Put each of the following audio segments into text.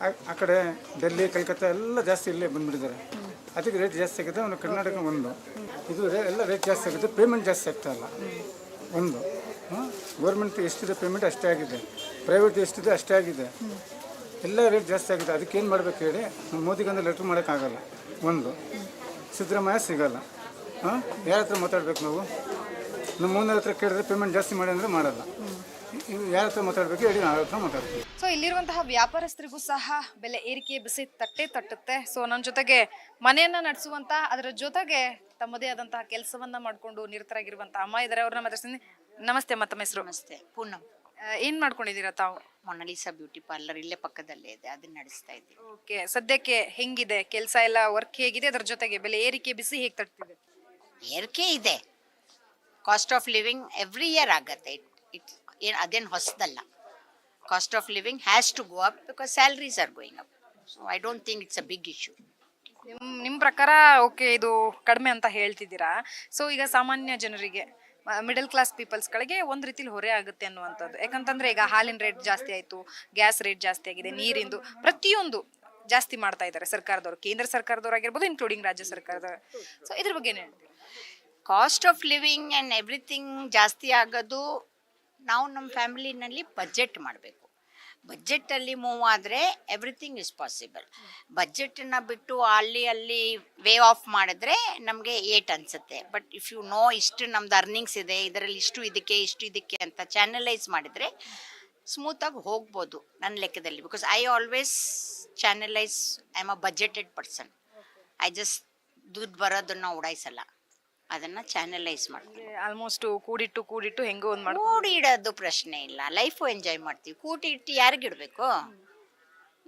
ಆ- ಕಡೆ ಡೆಲ್ಲಿ, ಕಲ್ಕತ್ತಾ ಎಲ್ಲ ಜಾಸ್ತಿ ಇಲ್ಲೇ ಬಂದ್ಬಿಟ್ಟಿದ್ದಾರೆ. ಅದಕ್ಕೆ ರೇಟ್ ಜಾಸ್ತಿ ಆಗಿದೆ ಅವನು ಕರ್ನಾಟಕ ಒಂದು. ಇದು ಎಲ್ಲ ರೇಟ್ ಜಾಸ್ತಿ ಆಗುತ್ತೆ ಪೇಮೆಂಟ್ ಜಾಸ್ತಿ ಆಗ್ತಾ ಇಲ್ಲ. ಒಂದು. ಗೌರ್ಮೆಂಟ್ ಎಷ್ಟಿದೆ ಪೇಮೆಂಟ್ ಅಷ್ಟೇ ಆಗಿದೆ. ಪ್ರೈವೇಟ್ ಎಷ್ಟಿದೆ ಅಷ್ಟೇ ಆಗಿದೆ. ಎಲ್ಲ ರೇಟ್ ಜಾಸ್ತಿ ಆಗಿದೆ. ಅದಕ್ಕೆ ಏನು ಮಾಡಬೇಕು ಹೇಳಿ, ಮೋದಿಗಂದ್ರೆ ಮೋದಿಗಂದು ಲೆಟ್ರ್ ಮಾಡೋಕ್ಕಾಗಲ್ಲ. ಒಂದು. ಸಿದ್ದರಾಮಯ್ಯ ಸಿಗಲ್ಲ. ಹಾಂ, ಯಾರ ಹತ್ರ ಮಾತಾಡ್ಬೇಕು ನಾವು? ನಮ್ಮ ಓನರ್ ಹತ್ರ ಕೇಳಿದ್ರೆ ಪೇಮೆಂಟ್ ಜಾಸ್ತಿ ಮಾಡಿ ಅಂದರೆ ಮಾಡಲ್ಲ. ಯಾರ ಹತ್ರ ಮಾತಾಡಬೇಕು ಹೇಳಿ ನಾವು ಹತ್ರ ಮಾತಾಡ್ತೀವಿ. ಸೊ ಇಲ್ಲಿರುವಂತಹ ವ್ಯಾಪಾರಸ್ಥರಿಗೂ ಸಹ ಬೆಲೆ ಏರಿಕೆ ಬಿಸಿ ತಟ್ಟೆ ತಟ್ಟುತ್ತೆ. ಸೊ ನನ್ನ ಜೊತೆಗೆ ಮನೆಯನ್ನ ನಡೆಸುವಂತ ಅದರ ಜೊತೆಗೆ ತಮ್ಮದೇ ಆದಂತಹ ಕೆಲಸವನ್ನ ಮಾಡ್ಕೊಂಡು ನಿರತರಾಗಿರುವಂತಹ ಅಮ್ಮ ಇದಾರೆ ಅವ್ರನ್ನ ಮಾತಾಡ್ತೀನಿ ನಮಸ್ತೆ ಅಮ್ಮ ತಮ್ಮ ಹೆಸರು? ನಮಸ್ತೆ ಪೂನಂ ಏನ್ ಮಾಡ್ಕೊಂಡಿದ್ದೀರಾ ತಾವು? ಮೊನಾಲಿಸಾ ಬ್ಯೂಟಿ ಪಾರ್ಲರ್ ಇಲ್ಲೇ ಪಕ್ಕದಲ್ಲೇ ಇದೆ ಅದನ್ನ ನಡೆಸ್ತಾ ಇದ್ದೀವಿ ಓಕೆ ಸದ್ಯಕ್ಕೆ ಹೆಂಗಿದೆ? ಕೆಲಸ ಎಲ್ಲ ವರ್ಕ್ ಹೇಗಿದೆ? ಅದರ ಜೊತೆಗೆ ಬೆಲೆ ಏರಿಕೆ ಬಿಸಿ ಹೇಗೆ ತಟ್ತಿದೆ? ಏರಿಕೆ ಇದೆ. Cost of living every year ಆಗತ್ತೆ. ಇಟ್ ಇಟ್ ಏನು ಅದೇನು ಹೊಸದಲ್ಲ. Cost of living has to go up because salaries are going up so I don't think it's a big issue ನಿಮ್ಮ ನಿಮ್ಮ ಪ್ರಕಾರ ಓಕೆ ಇದು ಕಡಿಮೆ ಅಂತ ಹೇಳ್ತಿದ್ದೀರಾ? ಸೊ ಈಗ ಸಾಮಾನ್ಯ ಜನರಿಗೆ ಮಿಡಲ್ ಕ್ಲಾಸ್ ಪೀಪಲ್ಸ್ಗಳಿಗೆ ಒಂದು ರೀತಿಲಿ ಹೊರೆ ಆಗುತ್ತೆ ಅನ್ನುವಂಥದ್ದು. ಯಾಕಂತಂದ್ರೆ ಈಗ ಹಾಲಿನ ರೇಟ್ ಜಾಸ್ತಿ ಆಯ್ತು ಗ್ಯಾಸ್ ರೇಟ್ ಜಾಸ್ತಿ ಆಗಿದೆ ನೀರಿಂದು ಪ್ರತಿಯೊಂದು ಜಾಸ್ತಿ ಮಾಡ್ತಾ ಇದ್ದಾರೆ ಸರ್ಕಾರದವರು. ಕೇಂದ್ರ ಸರ್ಕಾರದವ್ರು ಆಗಿರ್ಬೋದು ಇನ್ಕ್ಲೂಡಿಂಗ್ ರಾಜ್ಯ ಸರ್ಕಾರದವರು. ಸೊ ಇದ್ರ ಬಗ್ಗೆ ಏನು cost of living and everything ಜಾಸ್ತಿ ಆಗೋದು ನಾವು ನಮ್ಮ ಫ್ಯಾಮಿಲಿನಲ್ಲಿ ಬಜೆಟ್ ಮಾಡಬೇಕು. ಬಜೆಟಲ್ಲಿ ಮೂವ್ ಆದರೆ ಎವ್ರಿಥಿಂಗ್ ಇಸ್ ಪಾಸಿಬಲ್. ಬಜೆಟನ್ನು ಬಿಟ್ಟು ಅಲ್ಲಿ ಅಲ್ಲಿ ವೇ ಆಫ್ ಮಾಡಿದ್ರೆ ನಮಗೆ ಏಟ್ ಅನಿಸುತ್ತೆ. ಬಟ್ ಇಫ್ ಯು ನೋ ಇಷ್ಟು ನಮ್ದು ಅರ್ನಿಂಗ್ಸ್ ಇದೆ, ಇದರಲ್ಲಿ ಇಷ್ಟು ಇದಕ್ಕೆ ಇಷ್ಟು ಇದಕ್ಕೆ ಅಂತ ಚಾನಲೈಸ್ ಮಾಡಿದರೆ ಸ್ಮೂತಾಗಿ ಹೋಗ್ಬೋದು ನನ್ನ ಲೆಕ್ಕದಲ್ಲಿ. Because I always channelise I am a budgeted person I just ದುಡ್ಡು ಬರೋದನ್ನು ಉಡಾಯಿಸಲ್ಲ. ಅದನ್ನು ಚಾನಲೈಸ್ ಮಾಡ್ತೀವಿ ಆಲ್ಮೋಸ್ಟ್ ಕೂಡಿಟ್ಟು ಕೂಡಿಟ್ಟು ಹೆಂಗೋ ಒಂದು ಮಾಡಿ ಕೂಡಿ ಇಡೋದು ಪ್ರಶ್ನೆ ಇಲ್ಲ. ಲೈಫು ಎಂಜಾಯ್ ಮಾಡ್ತೀವಿ. ಕೂಟಿ ಇಟ್ಟು ಯಾರಿಗೆ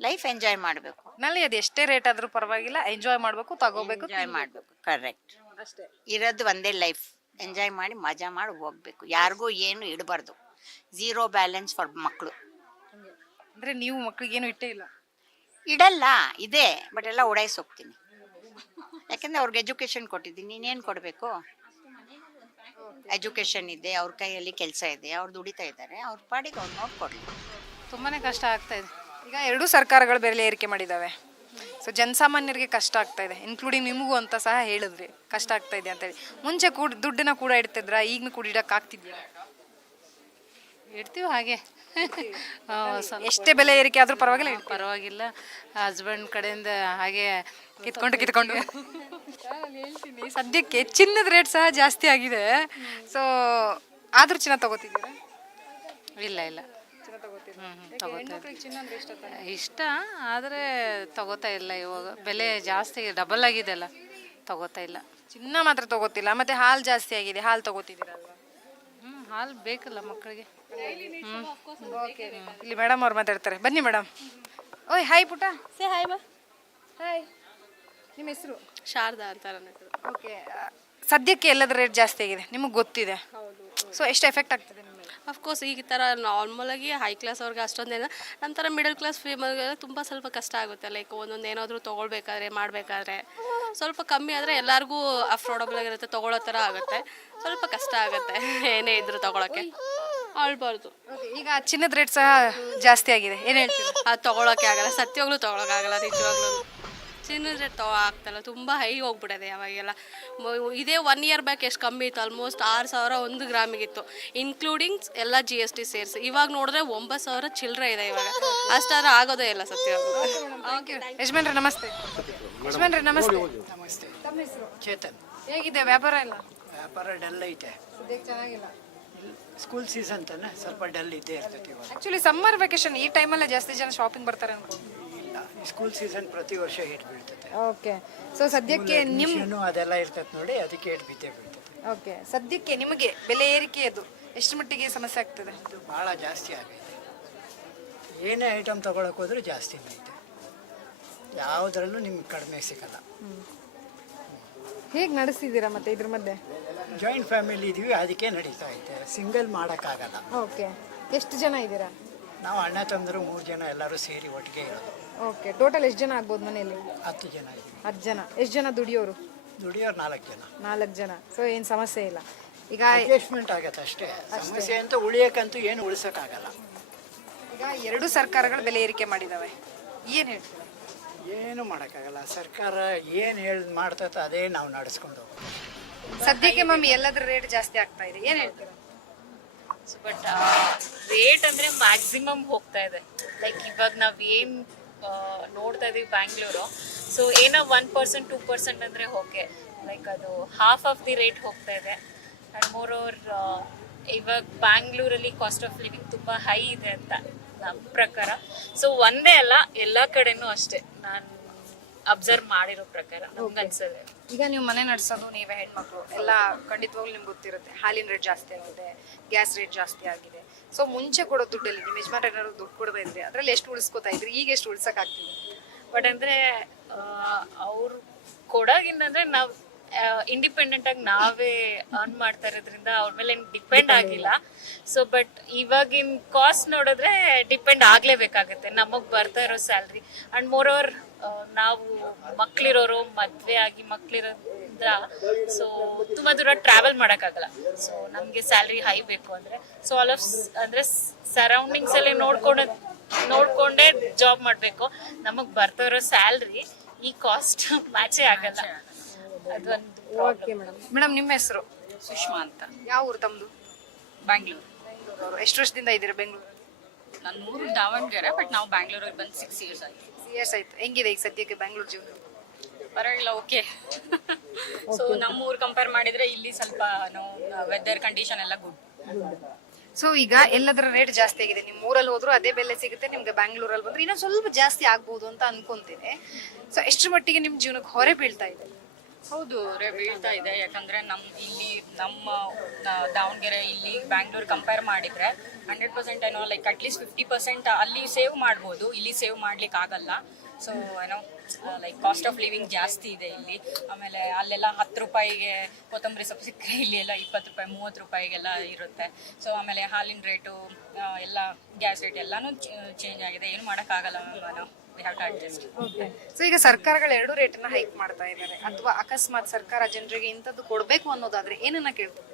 ಲೈಫ್ ಎಂಜಾಯ್ ಮಾಡಬೇಕು. ನಲ್ಲಿ ಅದು ಎಷ್ಟೇ ರೇಟ್ ಆದ್ರೂ ಪರವಾಗಿಲ್ಲ ಎಂಜಾಯ್ ಮಾಡಬೇಕು ತಗೋಬೇಕು ಎಂಜಾಯ್ ಮಾಡಬೇಕು. ಕರೆಕ್ಟ್ ಅಷ್ಟೇ. ಇರೋದು ಒಂದೇ ಲೈಫ್ ಎಂಜಾಯ್ ಮಾಡಿ ಮಜಾ ಮಾಡಿ ಹೋಗ್ಬೇಕು. ಯಾರಿಗೂ ಏನು ಇಡಬಾರ್ದು. ಝೀರೋ ಬ್ಯಾಲೆನ್ಸ್ ಫಾರ್ ಮಕ್ಕಳು ಅಂದ್ರೆ ನೀವು ಮಕ್ಳಿಗೇನು ಇಟ್ಟೇ ಇಲ್ಲ? ಇಡಲ್ಲ. ಇದೆ. ಬಟ್ ಎಲ್ಲ ಹೋಗ್ತೀನಿ. ಯಾಕಂದ್ರೆ ಅವ್ರಿಗೆ ಎಜುಕೇಶನ್ ಕೊಟ್ಟಿದ್ದೀನಿ. ನೀನೇನು ಕೊಡಬೇಕು? ಎಜುಕೇಶನ್ ಇದೆ, ಅವ್ರ ಕೈಯಲ್ಲಿ ಕೆಲಸ ಇದೆ ಅವ್ರು ದುಡಿತಾ ಇದ್ದಾರೆ, ಅವ್ರ ಪಾಡಿಗೆ ಅವ್ರು ನೋಡ್ಕೊಡ್ಲಿ. ತುಂಬಾ ಕಷ್ಟ ಆಗ್ತಾ ಇದೆ. ಈಗ ಎರಡೂ ಸರ್ಕಾರಗಳು ಬೆಲೆ ಏರಿಕೆ ಮಾಡಿದಾವೆ. ಸೊ ಜನಸಾಮಾನ್ಯರಿಗೆ ಕಷ್ಟ ಆಗ್ತಾ ಇದೆ. ಇನ್ಕ್ಲೂಡಿಂಗ್ ನಿಮಗೂ ಅಂತ ಸಹ ಹೇಳಿದ್ರಿ. ಕಷ್ಟ ಆಗ್ತಾ ಇದೆ ಅಂತೇಳಿ. ಮುಂಚೆ ಕೂಡ ದುಡ್ಡನ್ನ ಕೂಡ ಇಡ್ತಿದ್ರ ಈಗಲೂ ಕೂಡ ಇಡಕ್ಕೆ ಆಗ್ತಿದ್ಯಾ ಇಡ್ತೀವಿ ಹಾಗೆ. ಸ್ವಲ್ಪ ಎಷ್ಟೇ ಬೆಲೆ ಏರಿಕೆ ಆದರೂ ಪರವಾಗಿಲ್ಲ ಪರವಾಗಿಲ್ಲ. ಹಸ್ಬೆಂಡ್ ಕಡೆಯಿಂದ ಹಾಗೆ ಕಿತ್ಕೊಂಡು ಕಿತ್ಕೊಂಡು. ಹೇಳ್ತೀನಿ ಸದ್ಯಕ್ಕೆ ಚಿನ್ನದ ರೇಟ್ ಸಹ ಜಾಸ್ತಿ ಆಗಿದೆ. ಸೊ ಆದ್ರೂ ಚಿನ್ನ ತಗೋತಿದ್ದೀರಾ? ಇಲ್ಲ ಇಲ್ಲ. ತಗೋತಾ ಇಲ್ಲ. ಇಷ್ಟ ಆದರೆ ತಗೋತಾ ಇಲ್ಲ ಇವಾಗ. ಬೆಲೆ ಜಾಸ್ತಿ ಡಬಲ್ ಆಗಿದೆ ಅಲ್ಲ ತಗೋತಾ ಇಲ್ಲ. ಚಿನ್ನ ಮಾತ್ರ ತಗೋತಿಲ್ಲ ಮತ್ತೆ ಹಾಲು ಜಾಸ್ತಿ ಆಗಿದೆ. ಹಾಲು ತಗೋತಿದ್ದೀರಲ್ವಾ? ಹ್ಞೂ ಹಾಲು ಬೇಕಲ್ಲ ಮಕ್ಕಳಿಗೆ. ಇಲ್ಲಿ ಮೇಡಮ್ ಅವ್ರು ಮಾತಾಡ್ತಾರೆ. ಬನ್ನಿ ಮೇಡಮ್ ಓಯ್ ಹಾಯ್ ಪುಟ. ಸೇ ಹಾಯ್ ಬಾ ಹಾಯ್ ನಿಮ್ಮ ಹೆಸರು? ಶಾರದಾ ಅಂತ ನನ್ನ ಹೆಸರು. ಓಕೆ ಸದ್ಯಕ್ಕೆ ಎಲ್ಲದ ರೇಟ್ ಜಾಸ್ತಿ ಆಗಿದೆ? ನಿಮಗೆ ಗೊತ್ತಿದೆ? ಸೊ ಎಷ್ಟು ಎಫೆಕ್ಟ್ ಆಗ್ತದೆ ಅಫ್ಕೋರ್ಸ್ ಈ ಥರ ನಾರ್ಮಲಾಗಿ ಹೈ ಕ್ಲಾಸ್ ಅವ್ರಿಗೆ ಅಷ್ಟೊಂದೇನು ನಮ್ಮ ಥರ ಮಿಡಲ್ ಕ್ಲಾಸ್ ಫೀಮಲ್ಗೆ ತುಂಬ ಸ್ವಲ್ಪ ಕಷ್ಟ ಆಗುತ್ತೆ. ಲೈಕ್ ಒಂದೊಂದು ಏನಾದರೂ ತೊಗೊಳ್ಬೇಕಾದ್ರೆ ಮಾಡಬೇಕಾದ್ರೆ. ಸ್ವಲ್ಪ ಕಮ್ಮಿ ಆದರೆ ಎಲ್ಲರಿಗೂ ಅಫೋರ್ಡಬಲ್ ಆಗಿರುತ್ತೆ ತೊಗೊಳ್ಳೋ ಥರ ಆಗುತ್ತೆ. ಸ್ವಲ್ಪ ಕಷ್ಟ ಆಗುತ್ತೆ ಏನೇ ಇದ್ದರೂ ತೊಗೊಳಕ್ಕೆ. ಆಳ್ಬಾರ್ದು. ಈಗ ಚಿನ್ನದ ರೇಟ್ ಸಹ ಜಾಸ್ತಿ ಆಗಿದೆ. ಏನು ಹೇಳ್ತೀವಿ ಅದು ತೊಗೊಳಕ್ಕೆ ಆಗಲ್ಲ. ಸತ್ಯವಾಗ್ಲೂ ಆಗಲ್ಲ ನಿಜವಾಗ್ಲೂ. ಚಿನ್ನದ ರೇಟ್ ತಗೋ ಆಗ್ತಲ್ಲ. ತುಂಬ ಹೈ ಹೋಗ್ಬಿಟ್ಟಿದೆ ಅವಾಗೆಲ್ಲ. ಮ- ಇದೇ ಒನ್ ಇಯರ್ ಬ್ಯಾಕ್ ಎಷ್ಟು ಕಮ್ಮಿ ಇತ್ತು? ಆಲ್ಮೋಸ್ಟ್ ಆರು ಸಾವಿರ ಒಂದು ಗ್ರಾಮಿಗಿತ್ತು ಇನ್ಕ್ಲೂಡಿಂಗ್ ಎಲ್ಲ ಜಿ ಎಸ್ ಟಿ ಸೇರಿಸಿ. ಇವಾಗ ನೋಡಿದ್ರೆ ಒಂಬತ್ತು ಸಾವಿರ ಚಿಲ್ಲರೆ ಇದೆ ಇವಾಗ. ಅಷ್ಟಾದ್ರೆ ಆಗೋದೇ ಇಲ್ಲ ಸತ್ಯವಾಗ್ಲೂ. ಯಜಮಾನ್ರೆ ನಮಸ್ತೆ. ಯಜಮಾನ್ರೆ ನಮಸ್ತೆ. ತಮ್ಮ ಹೆಸರು? ಚೇತನ್. ಹೇಗಿದೆ? ವ್ಯಾಪಾರ ಎಲ್ಲ? ವ್ಯಾಪಾರ ಡಲ್ ಐತೆ. ಸದ್ಯಕ್ಕೆ ಚೆನ್ನಾಗಿಲ್ಲ. ಸ್ಕೂಲ್ ಸೀಸನ್ ತಾನೆ? ಸ್ವಲ್ಪ ಡಲ್ ಇದ್ದೇ ಇರ್ತೈತಿ ಇವಾಗ. ಆಕ್ಚುಲಿ ಸಮ್ಮರ್ ವೆಕೇಶನ್ ಈ ಟೈಮಲ್ಲೇ ಜಾಸ್ತಿ ಜನ ಶಾಪಿಂಗ್ ಬರ್ತಾರೆ ಅನ್ಕೊಂಡು ಇಲ್ಲ ಸ್ಕೂಲ್ ಸೀಸನ್ ಪ್ರತಿ ವರ್ಷ ಏಟ್ ಬೀಳ್ತೈತೆ ಓಕೆ ಸೊ ಸದ್ಯಕ್ಕೆ ನಿಮ್ಮ ಏನು ಅದೆಲ್ಲ ಇರ್ತೈತೆ ನೋಡಿ ಅದಕ್ಕೆ ಏಟ್ ಬಿದ್ದೇ ಬೀಳ್ತೈತೆ ಓಕೆ ಸದ್ಯಕ್ಕೆ ನಿಮಗೆ ಬೆಲೆ ಏರಿಕೆ ಅದು? ಎಷ್ಟು ಮಟ್ಟಿಗೆ ಸಮಸ್ಯೆ ಆಗ್ತದೆ? ಇದು ಭಾಳ ಜಾಸ್ತಿ ಆಗೈತೆ ಏನೇ ಐಟಮ್ ತಗೊಳ್ಳೋಕೆ ಹೋದ್ರೂ ಜಾಸ್ತಿ ಐತೆ ಯಾವುದ್ರಲ್ಲೂ ನಿಮ್ಗೆ ಕಡಿಮೆ ಸಿಗಲ್ಲ. ಹೇಗೆ ನಡೆಸ್ತಿದ್ದೀರಾ ಮತ್ತೆ ಇದ್ರ ಮಧ್ಯೆ? ಜಾಯಿಂಟ್ ಫ್ಯಾಮಿಲಿ ಇದೀವಿ ಅದಕ್ಕೆ ನಡೀತಾ ಐತೆ ಸಿಂಗಲ್ ಮಾಡೋಕ್ಕಾಗಲ್ಲ. ಓಕೆ ಎಷ್ಟು ಜನ ಇದ್ದೀರಾ? ನಾವು ಅಣ್ಣ ತಂದರು ಮೂರು ಜನ ಎಲ್ಲರೂ ಸೇರಿ ಒಟ್ಟಿಗೆ ಇರೋದು. ಓಕೆ ಟೋಟಲ್ ಎಷ್ಟು ಜನ ಆಗ್ಬೋದು ಮನೆಯಲ್ಲಿ? ಹತ್ತು ಜನ ಇದ್ದೀವಿ. ಹತ್ತು ಜನ. ಎಷ್ಟು ಜನ ದುಡಿಯೋರು? ದುಡಿಯೋರು ನಾಲ್ಕು ಜನ. ನಾಲ್ಕು ಜನ. ಸೊ ಏನು ಸಮಸ್ಯೆ ಇಲ್ಲ. ಈಗ ಅಡ್ಜಸ್ಟ್ಮೆಂಟ್ ಆಗತ್ತೆ ಅಷ್ಟೇ. ಸಮಸ್ಯೆ ಅಂತ ಉಳಿಯೋಕ್ಕಂತೂ ಏನು ಉಳಿಸೋಕ್ಕಾಗಲ್ಲ. ಈಗ ಎರಡು ಸರ್ಕಾರಗಳು ಬೆಲೆ ಏರಿಕೆ ಮಾಡಿದಾವೆ. ಏನು ಹೇಳ್ತೀರಾ? ಏನು ಮಾಡೋಕ್ಕಾಗಲ್ಲ. ಸರ್ಕಾರ ಏನು ಹೇಳಿ ಮಾಡ್ತೈತೆ ಅದೇ ನಾವು ನಡೆಸ್ಕೊಂಡು ಸದ್ಯಕ್ಕೆ ಮಮ್ಮಿ ಎಲ್ಲದರ ರೇಟ್ ಜಾಸ್ತಿ ಆಗ್ತಾ ಇದೆ. ಏನು ಹೇಳ್ತೀರಾ? ಬಟ್ ರೇಟ್ ಅಂದ್ರೆ ಮ್ಯಾಕ್ಸಿಮಮ್ ಹೋಗ್ತಾ ಇದೆ. ಲೈಕ್ ಇವಾಗ ನಾವ್ ಏನ್ ಆ, ನೋಡ್ತಾ ಇದೀವಿ ಬ್ಯಾಂಗ್ಳೂರು ಸೊ ಏನೋ ಒನ್ ಪರ್ಸೆಂಟ್ ಟೂ ಪರ್ಸೆಂಟ್ ಅಂದ್ರೆ ಓಕೆ ಲೈಕ್ ಅದು ಹಾಫ್ ಆಫ್ ದಿ ರೇಟ್ ಹೋಗ್ತಾ ಇದೆ. ಅಂಡ್ ಮೋರ್ ಓವರ್ ಇವಾಗ ಬ್ಯಾಂಗ್ಳೂರಲ್ಲಿ ಕಾಸ್ಟ್ ಆಫ್ ಲಿವಿಂಗ್ ತುಂಬಾ ಹೈ ಇದೆ ಅಂತ. ನಮ್ಮ ಪ್ರಕಾರ. ಸೊ ಒಂದೇ ಅಲ್ಲ ಎಲ್ಲಾ ಕಡೆನೂ ಅಷ್ಟೇ. ನಾನು ಅಬ್ಸರ್ವ್ ಮಾಡಿರೋ ಪ್ರಕಾರ ನಮ್ಗೆ ಅನ್ಸದೆ. ಈಗ ನೀವು ಮನೆ ನಡೆಸೋದು ನೀವೇ ಹೆಣ್ಮಕ್ಳು ಎಲ್ಲ ಖಂಡಿತವಾಗ್ಲೂ ನಿಮ್ಗೆ ಗೊತ್ತಿರುತ್ತೆ. ಹಾಲಿನ ರೇಟ್ ಜಾಸ್ತಿ ಆಗಿದೆ ಗ್ಯಾಸ್ ರೇಟ್ ಜಾಸ್ತಿ ಆಗಿದೆ. ಸೊ ಮುಂಚೆ ಕೊಡೋ ದುಡ್ಡಲ್ಲಿ ನಿಮ್ಮ ಯಜಮಾನ್ ಏನಾದ್ರು ದುಡ್ಡು ಕೊಡ್ತಾ ಇದ್ರಿ ಅದ್ರಲ್ಲಿ ಎಷ್ಟು ಉಳಿಸ್ಕೊತಾ ಇದ್ರಿ? ಈಗ ಎಷ್ಟು ಉಳ್ಸಕ್ಕಾಗ್ತಿದೆ ಬಟ್ ಅಂದ್ರೆ ಅವ್ರು ಕೊಡೋಗಿಂದಂದ್ರೆ ನಾವು ಇಂಡಿಪೆಂಡೆಂಟ್ ಆಗಿ ನಾವೇ ಅರ್ನ್ ಮಾಡ್ತಾ ಇರೋದ್ರಿಂದ ಅವ್ರ ಮೇಲೆ ಡಿಪೆಂಡ್ ಆಗಿಲ್ಲ. ಸೊ ಬಟ್ ಇವಾಗಿನ ಕಾಸ್ಟ್ ನೋಡಿದ್ರೆ ಡಿಪೆಂಡ್ ಆಗ್ಲೇಬೇಕಾಗತ್ತೆ. ನಮಗ್ ಬರ್ತಾ ಇರೋ ಸ್ಯಾಲ್ರಿ ಅಂಡ್ ಮೋರ್ ಓವರ್ ನಾವು ಮಕ್ಳಿರೋರು ಮದ್ವೆ ಆಗಿ ಮಕ್ಳಿರೋದ್ರಿಂದ ಸೊ ತುಂಬಾ ದೂರ ಟ್ರಾವೆಲ್ ಮಾಡೋಕ್ಕಾಗಲ್ಲ. ಸೊ ನಮ್ಗೆ ಸ್ಯಾಲ್ರಿ ಹೈ ಬೇಕು ಅಂದ್ರೆ ಸೊ ಆಲ್ ಆಫ್ ಅಂದ್ರೆ ಸರೌಂಡಿಂಗ್ಸ್ ಅಲ್ಲಿ ನೋಡ್ಕೊಂಡು ನೋಡ್ಕೊಂಡೇ ಜಾಬ್ ಮಾಡ್ಬೇಕು. ನಮಗ್ ಬರ್ತಾ ಇರೋ ಸ್ಯಾಲ್ರಿ ಈ ಕಾಸ್ಟ್ ಮ್ಯಾಚೇ ಆಗಲ್ಲ. ಅದೊಂದು ಮೇಡಮ್ ನಿಮ್ಮ ಹೆಸರು? ಸುಷ್ಮಾ ಅಂತ. ಯಾವ ಊರು ತಮ್ಮದು ಬ್ಯಾಂಗ್ಳೂರು. ಬೆಂಗಳೂರು ಎಷ್ಟು ವರ್ಷದಿಂದ ಇದ್ದೀರಾ ಬೆಂಗಳೂರು? ನನ್ನ ಊರು ದಾವಣಗೆರೆ ಬಟ್ ನಾವು ಬ್ಯಾಂಗ್ಳೂರಿಗೆ ಬಂದು ಸಿಕ್ಸ್ ಇಯರ್ಸ್ ಆಯ್ತು. ಇಯರ್ಸ್ ಆಯ್ತು. ಹೆಂಗಿದೆ ಈಗ ಸದ್ಯಕ್ಕೆ ಬೆಂಗಳೂರು ಜೀವನ? ಪರವಾಗಿಲ್ಲ ಓಕೆ ಸೊ ನಮ್ಮ ಊರು ಕಂಪೇರ್ ಮಾಡಿದ್ರೆ ಇಲ್ಲಿ ಸ್ವಲ್ಪ ನಾವು ವೆದರ್ ಕಂಡೀಷನ್ ಎಲ್ಲ ಗುಡ್ ಸೊ ಈಗ ಎಲ್ಲದರ ರೇಟ್ ಜಾಸ್ತಿ ಆಗಿದೆ. ನಿಮ್ಮ ಊರಲ್ಲಿ ಹೋದ್ರು ಅದೇ ಬೆಲೆ ಸಿಗುತ್ತೆ ನಿಮ್ಗೆ ಬ್ಯಾಂಗ್ಳೂರಲ್ಲಿ ಬಂದ್ರೆ ಇನ್ನೊಂದು ಸ್ವಲ್ಪ ಜಾಸ್ತಿ ಆಗ್ಬೋದು ಅಂತ ಅನ್ಕೊಂತೀನಿ. ಸೊ ಎಷ್ಟರ ಮಟ್ಟಿಗೆ ನಿಮ್ ಜೀವನಕ್ಕೆ ಹೊರೆ ಬೀಳ್ತಾ ಇದೆ? ಹೌದು ಬೀಳ್ತಾ ಇದೆ. ಯಾಕಂದ್ರೆ ನಮ್ ಇಲ್ಲಿ ನಮ್ಮ ದಾವಣಗೆರೆ ಇಲ್ಲಿ ಬ್ಯಾಂಗ್ಳೂರ್ ಕಂಪೇರ್ ಮಾಡಿದ್ರೆ ಹಂಡ್ರೆಡ್ ಪರ್ಸೆಂಟ್ ಏನೋ like at least fifty percent ಅಲ್ಲಿ ಸೇವ್ ಮಾಡ್ಬೋದು. ಇಲ್ಲಿ ಸೇವ್ ಮಾಡ್ಲಿಕ್ಕೆ ಆಗಲ್ಲ. ಸೊ ಏನೋ ಲೈಕ್ ಕಾಸ್ಟ್ ಆಫ್ ಲಿವಿಂಗ್ ಜಾಸ್ತಿ ಇದೆ ಇಲ್ಲಿ. ಆಮೇಲೆ ಅಲ್ಲೆಲ್ಲ ಹತ್ತು ರೂಪಾಯಿಗೆ ಕೊತ್ತಂಬರಿ ಸೊಪ್ಪು ಸಿಕ್ಕರೆ ಇಲ್ಲಿ ಎಲ್ಲ ಇಪ್ಪತ್ತು ರೂಪಾಯಿ, ಮೂವತ್ತು ರೂಪಾಯಿಗೆಲ್ಲ ಇರುತ್ತೆ. ಸೊ ಆಮೇಲೆ ಹಾಲಿನ ರೇಟು ಎಲ್ಲ ಗ್ಯಾಸ್ ರೇಟ್ ಎಲ್ಲಾನು ಚೇಂಜ್ ಆಗಿದೆ. ಏನು ಮಾಡೋಕ್ಕಾಗಲ್ಲ ನಾವು ಸೊ ಈಗ ಸರ್ಕಾರಗಳು ಎರಡು ರೇಟನ್ನ ಹೈಕ್ ಮಾಡ್ತಾ ಇದ್ದಾರೆ ಅಥವಾ ಅಕಸ್ಮಾತ್ ಸರ್ಕಾರ ಜನರಿಗೆ ಇಂಥದ್ದು ಕೊಡ್ಬೇಕು ಅನ್ನೋದಾದ್ರೆ ಏನನ್ನ ಕೇಳ್ತಾರೆ?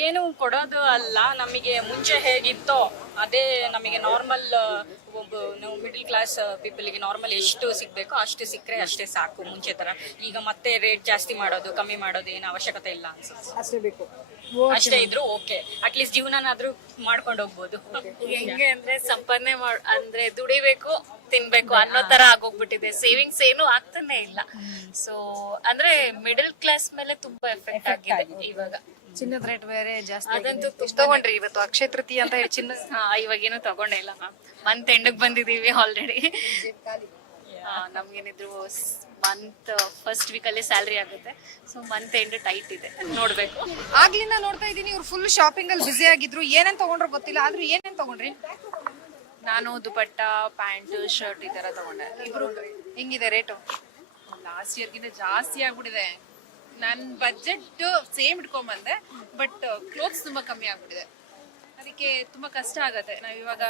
ಏನು ಕೊಡೋದು ಅಲ್ಲ ನಮಗೆ ಮುಂಚೆ ಹೇಗಿತ್ತೋ ಅದೇ ನಮಗೆ ನಾರ್ಮಲ್ ಒಬ್ಬ ನಾವು ಮಿಡಲ್ ಕ್ಲಾಸ್ ಪೀಪಲ್ಗೆ ನಾರ್ಮಲ್ ಎಷ್ಟು ಸಿಗಬೇಕೋ ಅಷ್ಟು ಸಿಕ್ಕರೆ ಅಷ್ಟೇ ಸಾಕು ಮುಂಚೆ ಥರ ಈಗ ಮತ್ತೆ ರೇಟ್ ಜಾಸ್ತಿ ಮಾಡೋದು ಕಮ್ಮಿ ಮಾಡೋದು ಏನು ಅವಶ್ಯಕತೆ ಇಲ್ಲ ಅನ್ಸುತ್ತೆ. ಅಷ್ಟೇ ಬೇಕು. ಅಷ್ಟೇ ಇದ್ರು ಓಕೆ ಅಟ್ಲೀಸ್ಟ್ ಜೀವನನಾದ್ರೂ ಮಾಡ್ಕೊಂಡು ಹೋಗ್ಬೋದು. ಹೆಂಗೆ ಅಂದ್ರೆ ಸಂಪಾದನೆ ಮಾಡ್ ಅಂದ್ರೆ ದುಡಿಬೇಕು ತಿನ್ಬೇಕು ಅನ್ನೋ ತರ ಆಗೋಗ್ಬಿಟ್ಟಿದೆ. ಸೇವಿಂಗ್ಸ್ ಏನು ಆಗ್ತಾನೆ ಇಲ್ಲ. ಸೊ ಅಂದ್ರೆ ಮಿಡಲ್ ಕ್ಲಾಸ್ ಮೇಲೆ ತುಂಬಾ ಎಫೆಕ್ಟ್ ಆಗಿದೆ ಇವಾಗ. ಚಿನ್ನದ ರೇಟ್ ಬೇರೆ ಜಾಸ್ತಿ ಅದಂತೂ. ತಗೊಂಡ್ರಿ ಇವತ್ತು ಅಕ್ಷಯ ತೃತೀಯ ಅಂತ ಹೇಳಿ ಚಿನ್ನ ಇವಾಗ ಏನು ತಗೊಂಡೇ ಇಲ್ಲ ಮ್ಯಾಮ್ ಮಂತ್ ಎಂಡಕ್ ಬಂದಿದೀವಿ ಆಲ್ರೆಡಿ ನಮ್ಗೇನಿದ್ರು ಮಂತ್ ಫಸ್ಟ್ ವೀಕ್ ಅಲ್ಲಿ ಸ್ಯಾಲ್ರಿ ಆಗುತ್ತೆ. ಸೊ ಮಂತ್ ಎಂಡ್ ಟೈಟ್ ಇದೆ. ನೋಡ್ಬೇಕು. ಆಗ್ಲಿಂದ ನೋಡ್ತಾ ಇದ್ದೀನಿ ಇವ್ರು ಫುಲ್ ಶಾಪಿಂಗ್ ಅಲ್ಲಿ ಬಿಸಿ ಆಗಿದ್ರು. ಏನೇನ್ ತಗೊಂಡ್ರು ಗೊತ್ತಿಲ್ಲ ಆದ್ರೂ ಏನೇನ್ ತಗೊಂಡ್ರಿ? ನಾನು ದುಪಟ್ಟ ಪ್ಯಾಂಟ್ ಶರ್ಟ್ ಈ ತರ ತಗೊಂಡೆ. ಇಬ್ರು ಹೆಂಗಿದೆ ರೇಟು ಲಾಸ್ಟ್ ಇಯರ್ಗಿಂತ ಜಾಸ್ತಿ ಆಗ್ಬಿಟ್ಟಿದೆ. ನನ್ನ ಬಜೆಟ್ ಸೇಮ್ ಇಟ್ಕೊಂಬಂದೆ ಬಟ್ ಕ್ಲೋತ್ಸ್ ತುಂಬಾ ಕಮ್ಮಿ ಆಗ್ಬಿಟ್ಟಿದೆ. ಅದಕ್ಕೆ ತುಂಬಾ ಕಷ್ಟ ಆಗತ್ತೆ. ನಾವ್ ಇವಾಗ